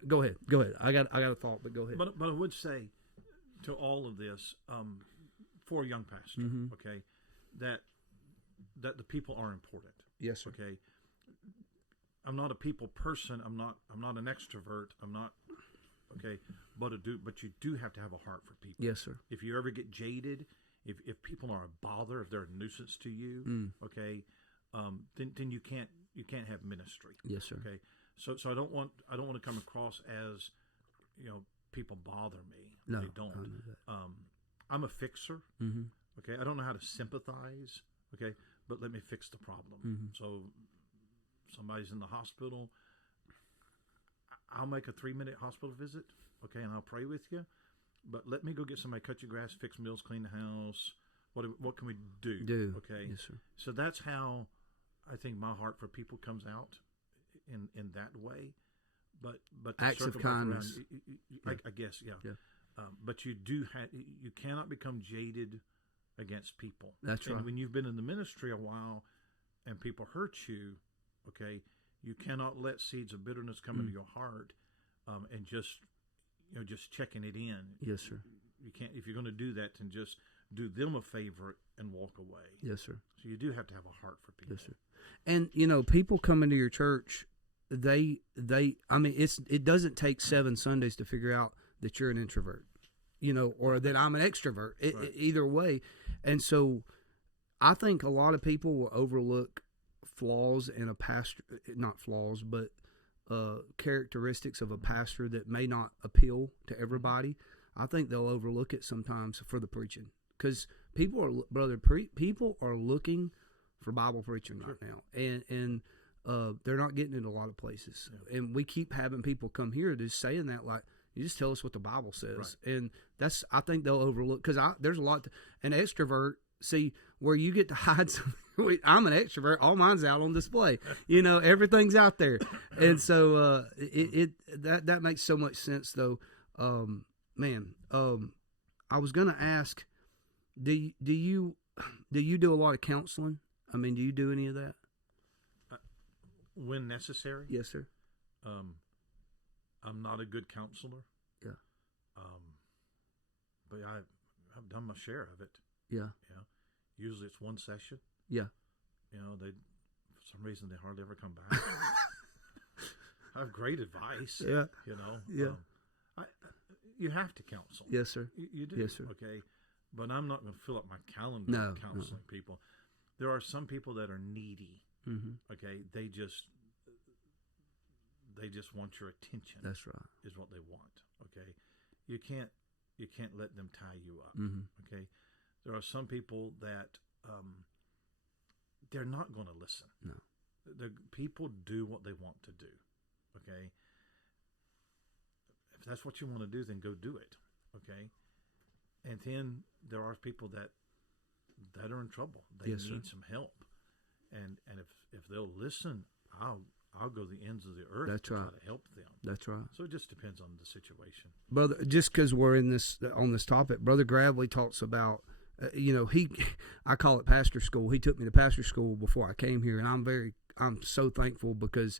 Go ahead. I got a thought, but go ahead. But I would say to all of this, for a young pastor, okay, that the people are important. Yes, sir. Okay. I'm not a people person. I'm not an extrovert. I'm not okay. But you do have to have a heart for people. Yes, sir. If you ever get jaded, if people are a bother, if they're a nuisance to you, okay, then you can't have ministry. Yes, sir. Okay. So I don't want to come across as, you know, people bother me. No, they don't. I'm a fixer. Okay. I don't know how to sympathize. Okay, but let me fix the problem. So somebody's in the hospital, I'll make a 3-minute hospital visit, okay, and I'll pray with you. But let me go get somebody, cut your grass, fix meals, clean the house. What can we do? Okay, yes, sir. So that's how I think my heart for people comes out in that way. But acts of kindness, I guess, yeah. But you cannot become jaded against people. That's right. And when you've been in the ministry a while, and people hurt you, okay, you cannot let seeds of bitterness come into your heart, and just checking it in. Yes, sir. You can't. If you're going to do that, then just do them a favor and walk away. Yes, sir. So you do have to have a heart for people. Yes, sir. And people come into your church, I mean, it doesn't take 7 Sundays to figure out that you're an introvert, or that I'm an extrovert. Either way, and so I think a lot of people will overlook flaws in a pastor, not flaws, but characteristics of a pastor that may not appeal to everybody. I think they'll overlook it sometimes for the preaching, because people are looking for Bible preaching right now, and they're not getting it a lot of places. And we keep having people come here just saying that, like, you just tell us what the Bible says, and that's, I think they'll overlook, because there's a lot an extrovert. See, where you get to hide something. I'm an extrovert. All mine's out on display. Everything's out there, and so that makes so much sense, though. I was gonna ask, do you do a lot of counseling? I mean, do you do any of that? When necessary. Yes, sir. I'm not a good counselor. Yeah. But I've done my share of it. Yeah. Yeah. Usually it's one session. Yeah. They, for some reason, they hardly ever come back. have great advice. Yeah. You know. Yeah. You have to counsel. Yes, sir. You do. Yes, sir. Okay. But I'm not going to fill up my calendar counseling people. There are some people that are needy. Mm-hmm. Okay. They just want your attention. That's right. Is what they want. Okay. You can't let them tie you up. Mm-hmm. Okay. There are some people that they're not going to listen. No. The people do what they want to do. Okay. If that's what you want to do, then go do it. Okay. And then there are people that are in trouble. They need some help. And if they'll listen, I'll go to the ends of the earth to try to help them. That's right. So it just depends on the situation. Brother, just because we're on this topic, Brother Gravely talks about, I call it pastor school. He took me to pastor school before I came here, and I'm so thankful because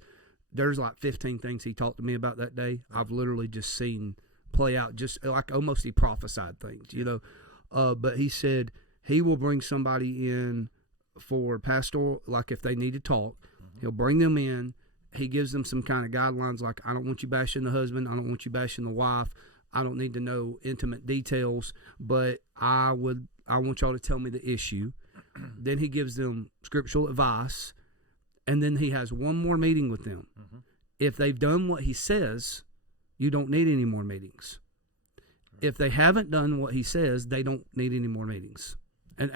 there's like 15 things he talked to me about that day. I've literally just seen play out, just like almost he prophesied things, but he said he will bring somebody in for pastoral, like if they need to talk, he'll bring them in. He gives them some kind of guidelines, like I don't want you bashing the husband, I don't want you bashing the wife, I don't need to know intimate details, but I want y'all to tell me the issue. Then he gives them scriptural advice, and then he has one more meeting with them. Mm-hmm. If they've done what he says, you don't need any more meetings. Right. If they haven't done what he says, they don't need any more meetings. And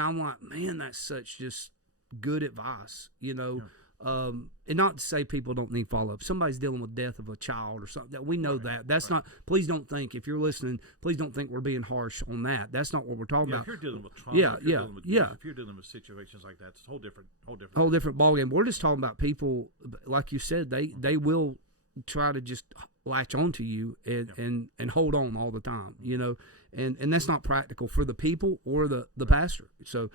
I'm like, man, that's such just good advice, Yeah. And not to say people don't need follow-up. Somebody's dealing with death of a child or something. We know that. That's not, please don't think, if you're listening, please don't think we're being harsh on that. That's not what we're talking about. If you're dealing with trauma, if you're dealing with situations like that, it's a whole different ballgame. We're just talking about people, like you said, they will try to just latch onto you and hold on all the time, and that's not practical for the people or the pastor. So,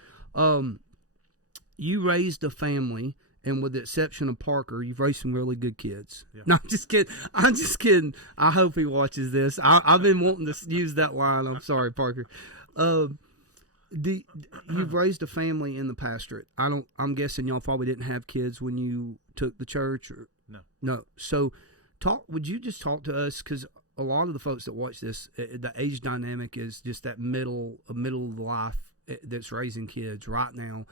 you raised a family, and with the exception of Parker, you've raised some really good kids. Yeah. No, I'm just kidding. I hope he watches this. I've been wanting to use that line. I'm sorry, Parker. You've raised a family in the pastorate. I'm guessing y'all probably didn't have kids when you took the church, or no. So, would you just talk to us, because a lot of the folks that watch this, the age dynamic is just that middle of life that's raising kids right now.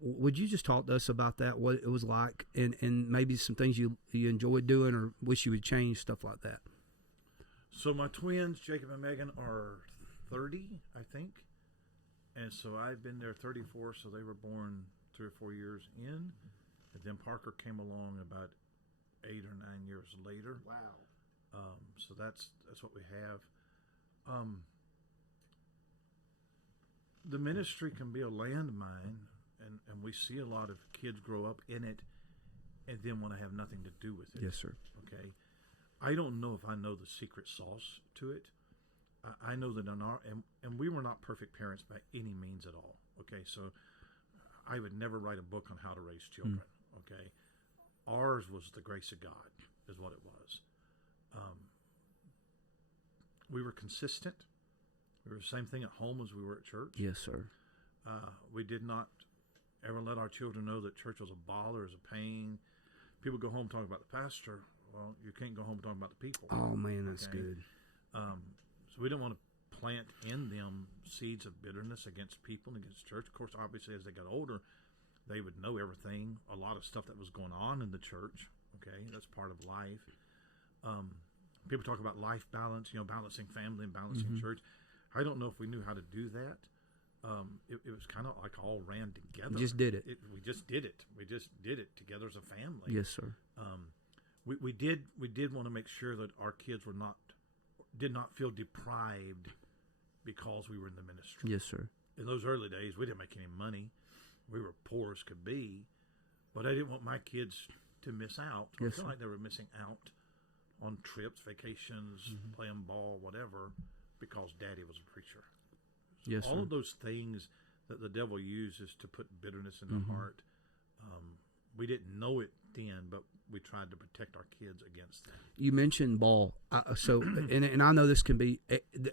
Would you just talk to us about that, what it was like, and maybe some things you enjoyed doing or wish you would change, stuff like that? So my twins, Jacob and Megan, are 30, I think. And so I've been there 34, so they were born 3 or 4 years in. And then Parker came along about 8 or 9 years later. Wow. So that's what we have. The ministry can be a landmine, and we see a lot of kids grow up in it and then want to have nothing to do with it. Yes, sir. Okay. I don't know if I know the secret sauce to it. I know that and we were not perfect parents by any means at all. Okay. So I would never write a book on how to raise children. Okay. Ours was the grace of God is what it was. We were consistent. We were the same thing at home as we were at church. Yes, sir. We did not ever let our children know that church was a bother, was a pain. People go home talking about the pastor. Well, you can't go home talking about the people. Oh, man, that's good. So we didn't want to plant in them seeds of bitterness against people and against church. Of course, obviously, as they got older, they would know everything, a lot of stuff that was going on in the church. Okay, that's part of life. People talk about life balance, balancing family and balancing church. I don't know if we knew how to do that. It was kind of like all ran together. Just did it. We just did it. We just did it together as a family. Yes, sir. We did want to make sure that our kids did not feel deprived because we were in the ministry. Yes, sir. In those early days, we didn't make any money. We were poor as could be, but I didn't want my kids to miss out. Yes, I feel sir. like they were missing out on trips, vacations, playing ball, whatever, because Daddy was a preacher. So yes, all sir. of those things that the devil uses to put bitterness in the heart, we didn't know it then, but we tried to protect our kids against that. You mentioned ball, and I know this can be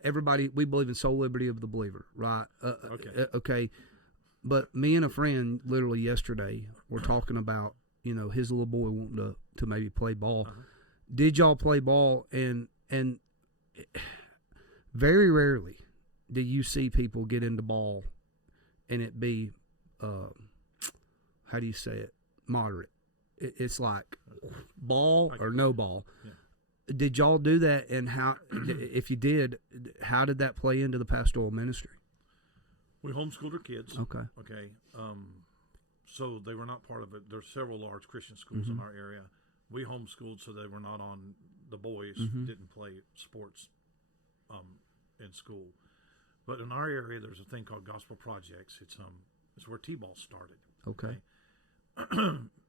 everybody. We believe in soul liberty of the believer, right? Okay. Okay. But me and a friend literally yesterday were talking about his little boy wanting to maybe play ball. Uh-huh. Did y'all play ball? And very rarely do you see people get into ball and it be, how do you say it, moderate. It's like ball or no ball. Yeah. Did y'all do that? And how, if you did, how did that play into the pastoral ministry? We homeschooled our kids. Okay. Okay. So they were not part of it. There's several large Christian schools in our area. We homeschooled, so they were not on. The boys didn't play sports in school. But in our area, there's a thing called Gospel Projects. It's where T-ball started. Okay.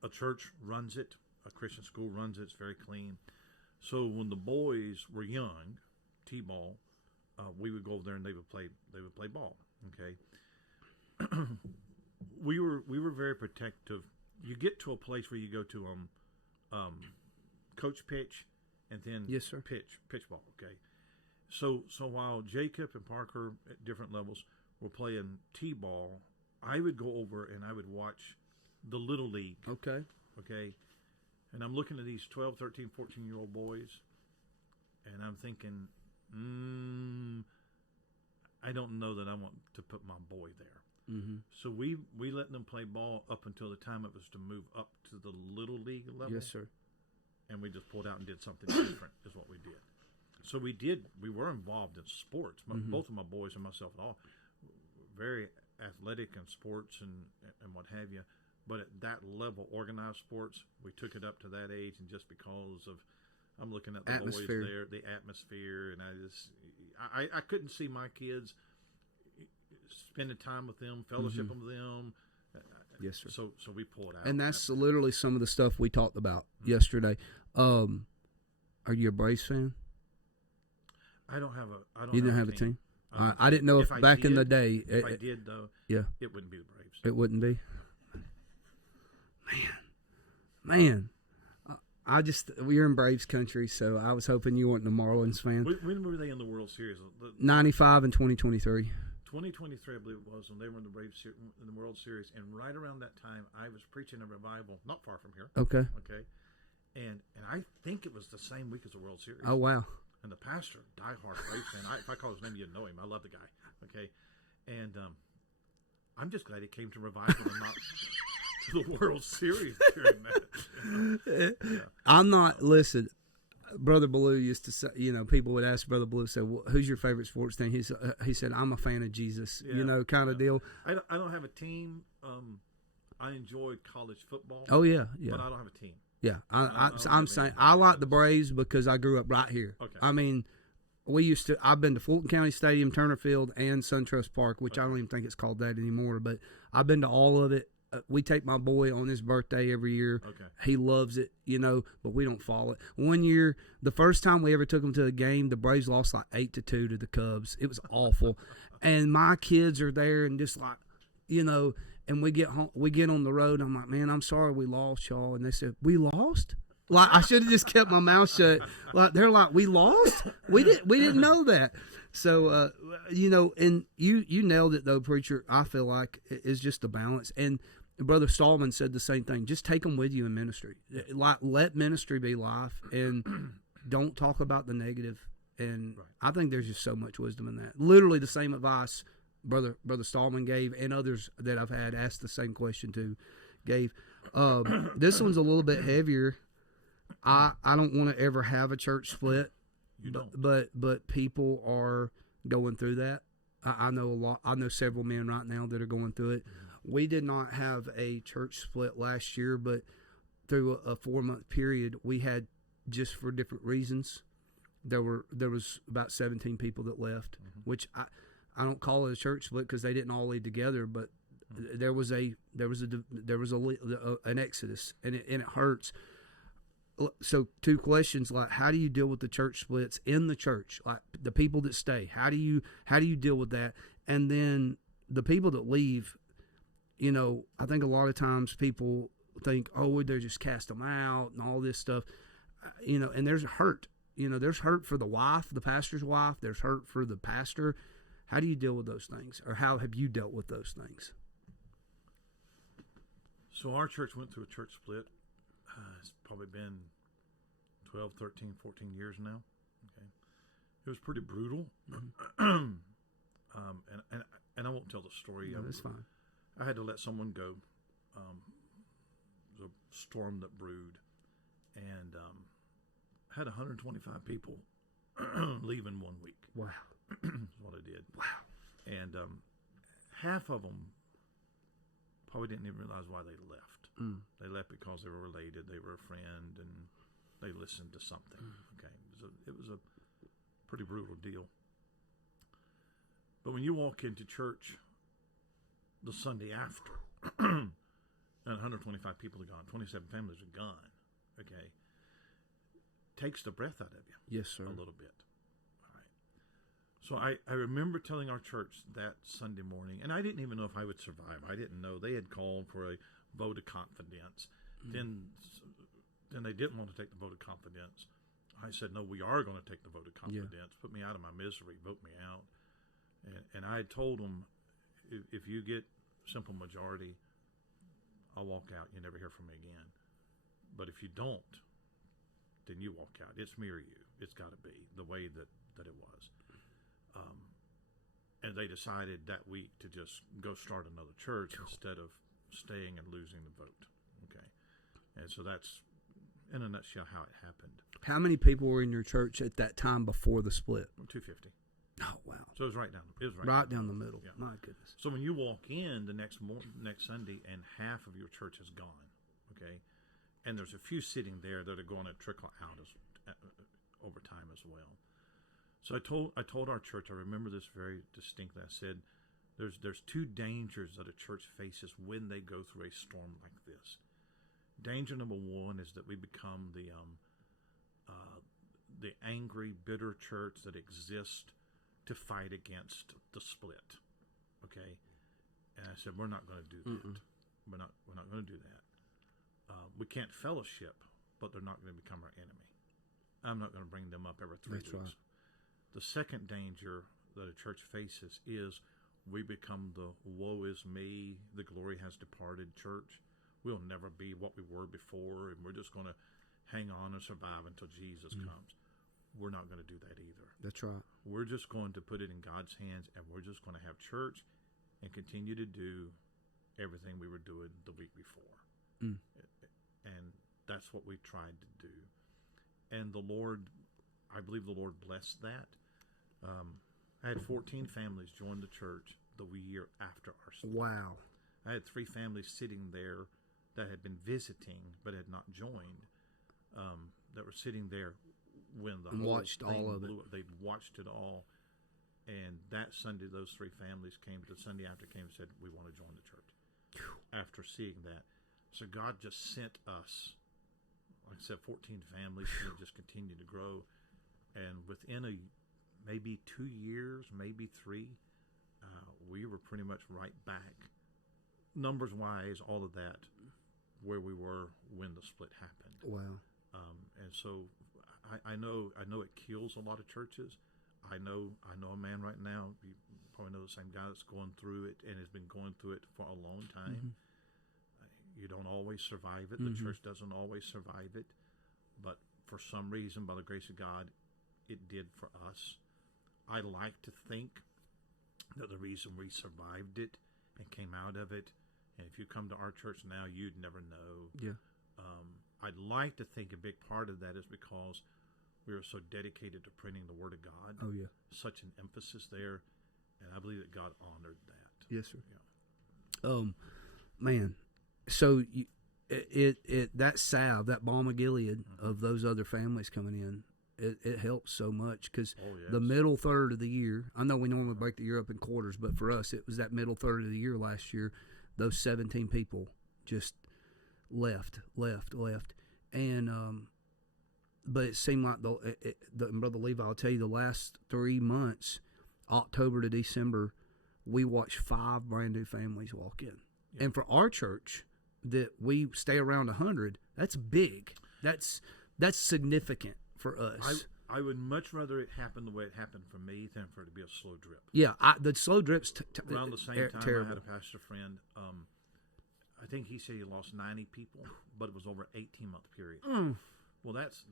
A church runs it. A Christian school runs it. It's very clean. So when the boys were young, T-ball, we would go over there and they would play ball. Okay. We were very protective. You get to a place where you go to coach pitch and then Yes, sir. pitch ball. Okay. So while Jacob and Parker at different levels were playing T-ball, I would go over and I would watch the Little League. Okay. Okay. And I'm looking at these 12, 13, 14-year-old boys, and I'm thinking, I don't know that I want to put my boy there. Mm-hmm. So we let them play ball up until the time it was to move up to the Little League level. Yes, sir. And we just pulled out and did something different is what we did. So we were involved in sports. Both of my boys and myself and all, very athletic in sports and what have you. But at that level, organized sports, we took it up to that age, and just because of, I'm looking at the Atmosphere. boys there, the atmosphere, and I couldn't see my kids spending time with them, fellowshipping with them. Yes, sir. So we pulled out. And that's literally some of the stuff we talked about yesterday. Are you a Braves fan? I don't have a. You don't have a team? I didn't know if back in the day. If I did, though, yeah, it wouldn't be the Braves. It wouldn't be. Man, we're in Braves country, so I was hoping you weren't a Marlins fan. When were they in the World Series? 95 and 2023. 2023, I believe it was, when they were in the Braves in the World Series, and right around that time, I was preaching a revival, not far from here. Okay. Okay, and I think it was the same week as the World Series. Oh wow. And the pastor, diehard Braves fan. If I call his name, you'd know him. I love the guy. Okay, and I'm just glad he came to revival and not to the World Series during that. Yeah. I'm not. Listen, Brother Blue used to say. People would ask Brother Blue, say, well, "Who's your favorite sports team?" He said, "I'm a fan of Jesus." Yeah. Kind of deal. I don't have a team. I enjoy college football. Oh yeah. But I don't have a team. Yeah, I'm saying I like the Braves because I grew up right here. Okay. I mean, I've been to Fulton County Stadium, Turner Field, and SunTrust Park, which I don't even think it's called that anymore, but I've been to all of it. We take my boy on his birthday every year. Okay. He loves it, but we don't follow it. One year, the first time we ever took him to a game, the Braves lost like 8-2 to the Cubs. It was awful. And my kids are there and just like, and we get home, we get on the road. And I'm like, man, I'm sorry we lost, y'all. And they said, we lost? Like I should have just kept my mouth shut. Like they're like, we lost? We didn't know that. So and you nailed it though, preacher. I feel like it's just a balance. And Brother Stallman said the same thing. Just take them with you in ministry. Like let ministry be life, and don't talk about the negative. And right. I think there's just so much wisdom in that. Literally the same advice Brother Stallman gave, and others that I've had asked the same question to gave. This one's a little bit heavier. I don't want to ever have a church split. You don't. But people are going through that. I know a lot. I know several men right now that are going through it. Mm-hmm. We did not have a church split last year, but through a 4-month period, we had, just for different reasons, there was about 17 people that left, which I don't call it a church split because they didn't all leave together, but there was an exodus, and it hurts. So 2 questions, like how do you deal with the church splits in the church, like the people that stay? How do you deal with that? And then the people that leave, I think a lot of times people think, oh, they just cast them out and all this stuff, and there's hurt. There's hurt for the wife, the pastor's wife. There's hurt for the pastor. How do you deal with those things, or how have you dealt with those things? So our church went through a church split it's probably been 12, 13, 14 years now. Okay, it was pretty brutal. And I won't tell the story. No, that's fine. I had to let someone go. The storm that brewed, and had 125 people leave in 1 week. Wow, is what I did. Wow, and half of them probably didn't even realize why they left. They left because they were related, they were a friend, and they listened to something. Okay, it was a pretty brutal deal. But when you walk into church the Sunday after, and 125 people are gone, 27 families are gone, okay, takes the breath out of you. Yes, sir. A little bit. All right. So I remember telling our church that Sunday morning, and I didn't even know if I would survive. I didn't know. They had called for a vote of confidence. Then they didn't want to take the vote of confidence. I said, no, we are going to take the vote of confidence. Yeah. Put me out of my misery. Vote me out. And I had told them, if you get simple majority, I'll walk out. You never hear from me again. But if you don't, then you walk out. It's me or you. It's got to be the way that it was. And they decided that week to just go start another church instead of staying and losing the vote. Okay. And so that's, in a nutshell, how it happened. How many people were in your church at that time before the split? 250. Oh, wow. So it was right down. Right down the middle. Yeah. My goodness. So when you walk in the next Sunday and half of your church is gone, okay, and there's a few sitting there that are going to trickle out over time as well. So I told our church, I remember this very distinctly. I said, there's two dangers that a church faces when they go through a storm like this. Danger number one is that we become the angry, bitter church that exists to fight against the split. Okay, and I said we're not going to do that. We're not going to do that. We can't fellowship, but they're not going to become our enemy. I'm not going to bring them up every 3 weeks. Right. The second danger that a church faces is we become the woe is me, the glory has departed church. We'll never be what we were before, and we're just going to hang on and survive until Jesus comes. We're not going to do that either. That's right. We're just going to put it in God's hands, and we're just going to have church and continue to do everything we were doing the week before. And that's what we tried to do. And the Lord, I believe the Lord blessed that. I had 14 families join the church the year after our split. Wow. I had 3 families sitting there that had been visiting but had not joined, that were sitting there when the whole watched thing all of it. They watched it all. And that Sunday, those 3 families came, the Sunday after came and said, we want to join the church. After seeing that. So God just sent us, like I said, 14 families who just continue to grow. And within maybe 2 years, maybe 3, we were pretty much right back, numbers-wise, all of that, where we were when the split happened. Wow. And so I know it kills a lot of churches. I know a man right now, you probably know the same guy that's going through it and has been going through it for a long time. You don't always survive it. The church doesn't always survive it. But for some reason, by the grace of God, it did for us. I like to think that the reason we survived it and came out of it, and if you come to our church now, you'd never know. Yeah. I'd like to think a big part of that is because we were so dedicated to printing the Word of God. Oh, yeah. Such an emphasis there, and I believe that God honored that. Yes, sir. Yeah. Man, so that salve, that balm of Gilead of those other families coming in, it helps so much because the middle third of the year, I know we normally break the year up in quarters, but for us, it was that middle third of the year last year, those 17 people just left. And, but it seemed like, Brother Levi, I'll tell you, the last 3 months, October to December, we watched 5 brand new families walk in. Yeah. And for our church, that we stay around 100, that's big. That's significant for us. I would much rather it happen the way it happened for me than for it to be a slow drip. Yeah, the slow drips around the same time. Terrible. I had a pastor friend. I think he said he lost 90 people, but it was over an 18-month period. Well, that's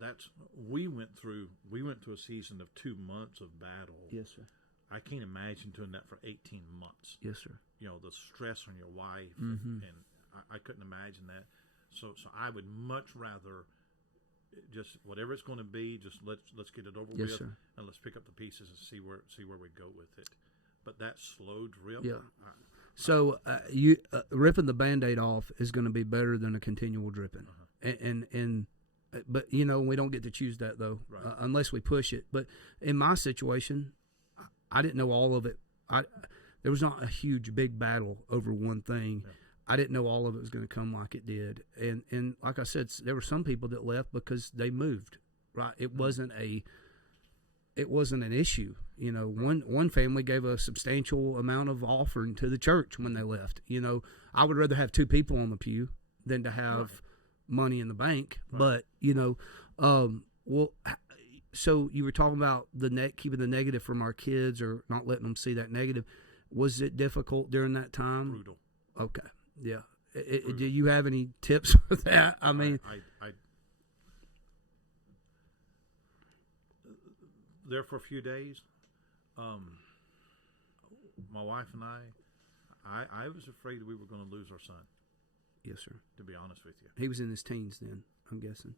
we went through a season of 2 months of battle. Yes, sir. I can't imagine doing that for 18 months. Yes, sir. You know, the stress on your wife, Mm-hmm. and I couldn't imagine that. So I would much rather just whatever it's going to be, just let's get it over Yes, with, sir. and let's pick up the pieces and see where we go with it. But that slow drip, Yeah. So you ripping the Band-Aid off is going to be better than a continual dripping, and but you know we don't get to choose that though, Right. Unless we push it. But in my situation, I didn't know all of it. There was not a huge big battle over one thing. Yeah. I didn't know all of it was going to come like it did, and like I said, there were some people that left because they moved. Right, it wasn't an issue. You know, one family gave a substantial amount of offering to the church when they left. You know, I would rather have 2 people on the pew than to have money in the bank. Right. But you know, well, so you were talking about keeping the negative from our kids or not letting them see that negative. Was it difficult during that time? brutal. Okay, yeah. Brutal. Do you have any tips for that? I mean, I there for a few days. My wife and I was afraid we were going to lose our son. yes, sir. To be honest with you, He was in his teens then, I'm guessing.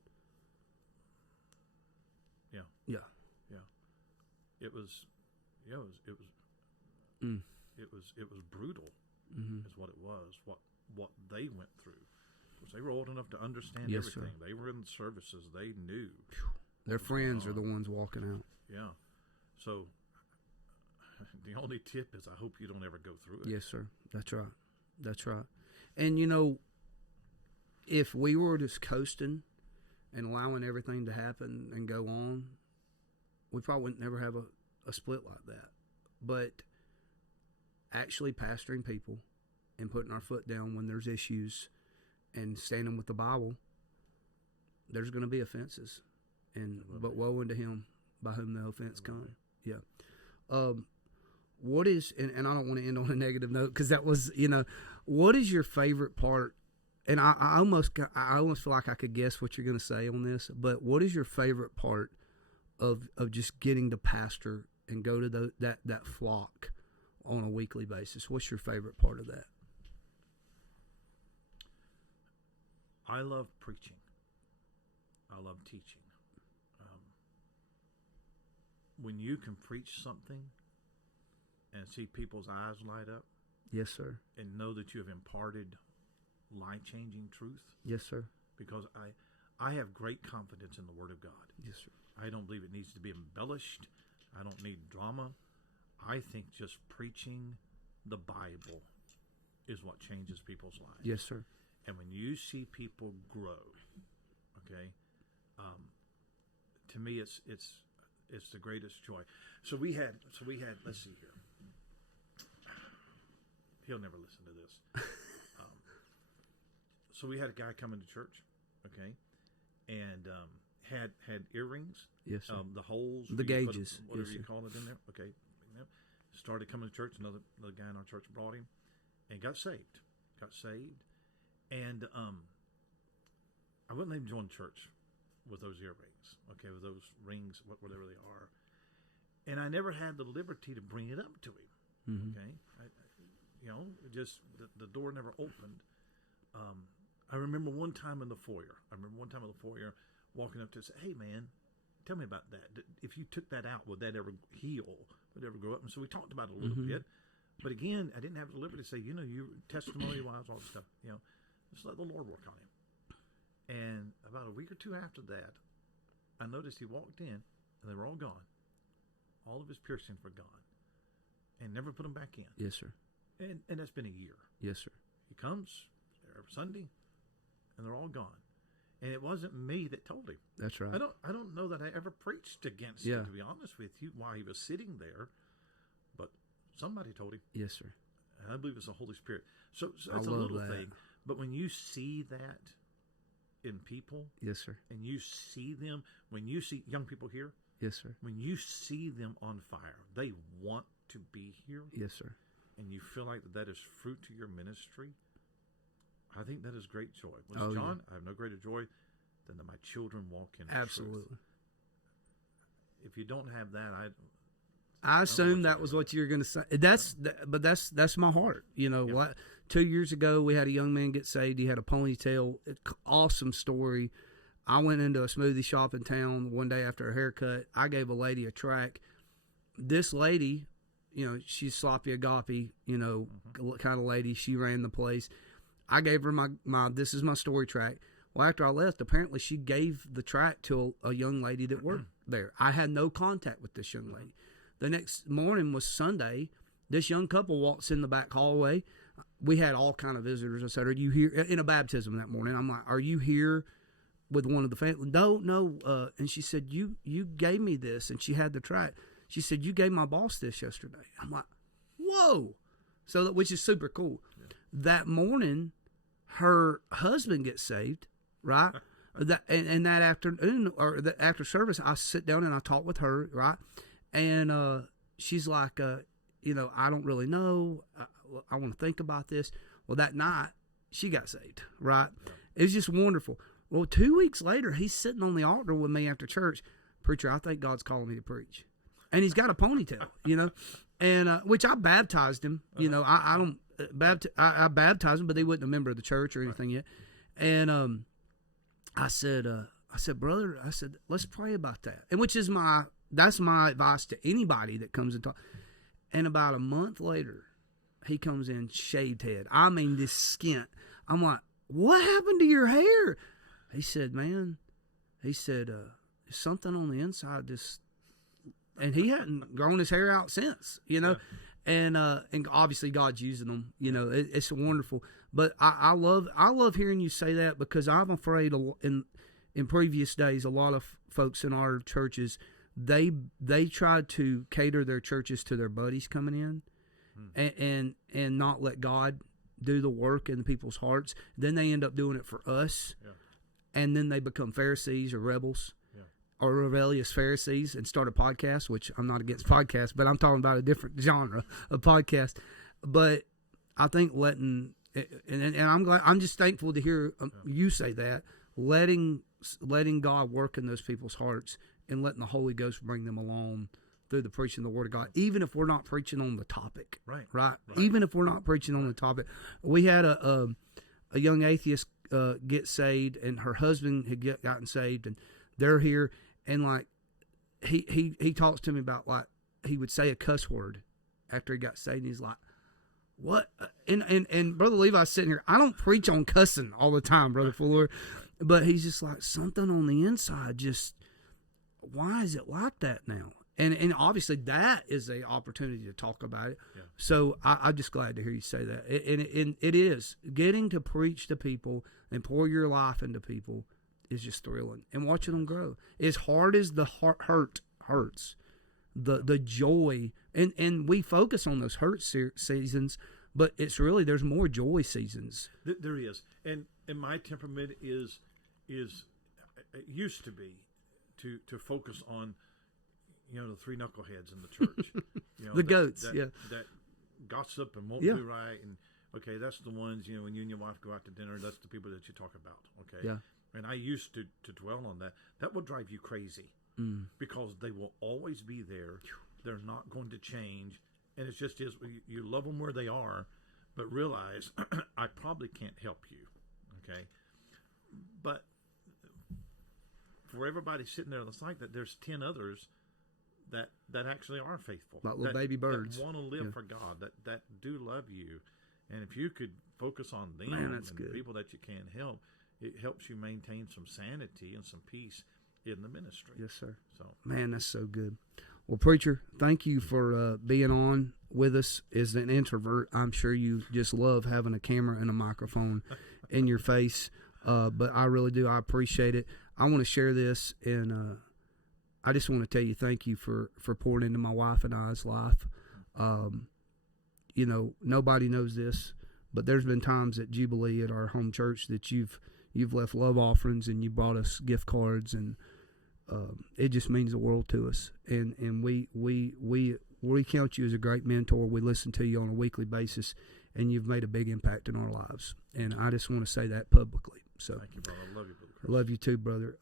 Yeah. Yeah. it was brutal. Mm-hmm. Is what it was. What they went through. Because they were old enough to understand Yes, everything. sir. They were in the services. They knew. Their friends are the ones walking out. Yeah. So the only tip is I hope you don't ever go through it. Yes, sir. That's right. That's right. And, you know, if we were just coasting and allowing everything to happen and go on, we probably wouldn't never have a split like that. But actually pastoring people and putting our foot down when there's issues and standing with the Bible, there's going to be offenses. But woe unto him by whom the offense come. Yeah. What is, and I don't want to end on a negative note because that was, you know, what is your favorite part? And I almost feel like I could guess what you're going to say on this, but what is your favorite part of just getting to pastor and go to that flock on a weekly basis? What's your favorite part of that? I love preaching. I love teaching. When you can preach something and see people's eyes light up, Yes, sir. and know that you have imparted life-changing truth, Yes, sir. because I have great confidence in the Word of God. Yes, sir. I don't believe it needs to be embellished. I don't need drama. I think just preaching the Bible is what changes people's lives. Yes, sir. And when you see people grow, okay, to me it's the greatest joy. So we had. Let's see here. He'll never listen to this. So we had a guy come into church, okay, and had earrings. Yes, sir. The holes, The where you put gauges. whatever Yes, you sir. call it in there. Okay, started coming to church. Another guy in our church brought him, and got saved. And I wouldn't let him join church with those earrings. Okay, with those rings, whatever they are. And I never had the liberty to bring it up to him. Mm-hmm. Okay, just the door never opened. I remember one time in the foyer. Walking up to say, "Hey, man, tell me about that. If you took that out, would that ever heal? Would it ever grow up?" And so we talked about it a little bit. But again, I didn't have the liberty to say, you testimony-wise, all this stuff. Just let the Lord work on him. And about a week or two after that, I noticed he walked in, and they were all gone. All of his piercings were gone, and never put them back in. Yes, sir. And that's been a year. Yes, sir. He comes every Sunday, and they're all gone. And it wasn't me that told him. That's right. I don't know that I ever preached against it, to be honest with you, while he was sitting there. But somebody told him. Yes, sir. And I believe it's the Holy Spirit. So it's I a love little that. thing. But when you see that in people, Yes, sir. and you see them, when you see young people here, Yes, sir. when you see them on fire, they want to be here, Yes, sir. and you feel like that is fruit to your ministry, I think that is great joy. Oh, John, I have no greater joy than that my children walk in Absolutely. truth. If you don't have that, I assumed that was what you were going to say. That's my heart. You know, what 2 years ago we had a young man get saved. He had a ponytail. Awesome story. I went into a smoothie shop in town one day after a haircut. I gave a lady a track. This lady, you know, she's sloppy agape, you know, kind of lady. She ran the place. I gave her my this is my story track. Well, after I left, apparently she gave the track to a young lady that worked there. I had no contact with this young lady. The next morning was Sunday. This young couple walks in the back hallway. We had all kind of visitors. I said, "Are you here?" In a baptism that morning. I'm like, "Are you here with one of the family?" No. And she said, "You gave me this," and she had the track. She said, "You gave my boss this yesterday." I'm like, "Whoa!" So which is super cool. Yeah. That morning, her husband gets saved, right? and that afternoon or after service, I sit down and I talk with her, right? And she's like, you know, I don't really know. I want to think about this. Well, that night, she got saved, right? Yeah. It was just wonderful. Well, 2 weeks later, he's sitting on the altar with me after church. "Preacher, I think God's calling me to preach." And he's got a ponytail, you know, and which I baptized him. You know, I don't I baptized him, but he wasn't a member of the church or anything yet. And I said, "Brother," I said, "let's pray about that." And which is that's my advice to anybody that comes and talk. And about a month later, he comes in shaved head. I mean, this skint. I'm like, "What happened to your hair?" He said, "Man," he said, "something on the inside just," and he hadn't grown his hair out since, you know. Yeah. And obviously God's using them, you know. It's wonderful. But I love hearing you say that, because I'm afraid in previous days, a lot of folks in our churches, they tried to cater their churches to their buddies coming in, and not let God do the work in people's hearts. Then they end up doing it for us, and then they become Pharisees or rebels, or rebellious Pharisees, and start a podcast. Which I'm not against podcasts, but I'm talking about a different genre of podcast. But I think letting and I'm just thankful to hear you say that, letting God work in those people's hearts, and letting the Holy Ghost bring them along through the preaching of the Word of God, even if we're not preaching on the topic. Right. Even if we're not preaching on the topic. We had a young atheist get saved, and her husband had gotten saved, and they're here, and like he talks to me about, like, he would say a cuss word after he got saved, and he's like, "What?" And Brother Levi's sitting here. I don't preach on cussing all the time, Brother Fellure, but he's just like, something on the inside just, why is it like that now? And obviously that is an opportunity to talk about it. Yeah. So I'm just glad to hear you say that. And it is. Getting to preach to people and pour your life into people is just thrilling. And watching them grow. As hard as the hurts, the joy, and we focus on those hurt seasons, but it's really, there's more joy seasons. There is. And my temperament is it used to be to focus on, you know, the three knuckleheads in the church, you know, the goats, that gossip and won't do right, and okay, that's the ones, you know, when you and your wife go out to dinner, that's the people that you talk about, okay, and I used to dwell on that. That will drive you crazy, because they will always be there. They're not going to change, and it's just is you love them where they are, but realize I probably can't help you, okay, but for everybody sitting there like that, there's 10 others that actually are faithful, like little baby birds, that want to live for God, that do love you, and if you could focus on them, that's and good. The people that you can't help, it helps you maintain some sanity and some peace in the ministry. Yes, sir. So, man, that's so good. Well, preacher, thank you for being on with us. As an introvert, I'm sure you just love having a camera and a microphone in your face, but I really do. I appreciate it. I want to share this, and I just want to tell you thank you for pouring into my wife and I's life. You know, nobody knows this, but there's been times at Jubilee at our home church that you've left love offerings, and you brought us gift cards, and it just means the world to us. And we we count you as a great mentor. We listen to you on a weekly basis, and you've made a big impact in our lives. And I just want to say that publicly. So thank you, brother. I love you, brother Chris. I love you too, brother.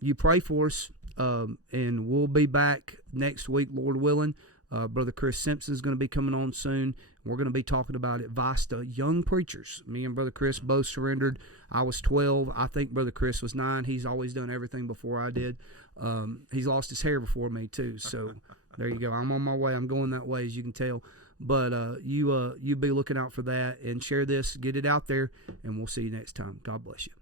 You pray for us, and we'll be back next week, Lord willing. Brother Chris Simpson is going to be coming on soon. We're going to be talking about advice to young preachers. Me and Brother Chris both surrendered. I was 12. I think Brother Chris was 9. He's always done everything before I did. He's lost his hair before me too. So there you go. I'm on my way. I'm going that way, as you can tell. But you be looking out for that and share this. Get it out there, and we'll see you next time. God bless you.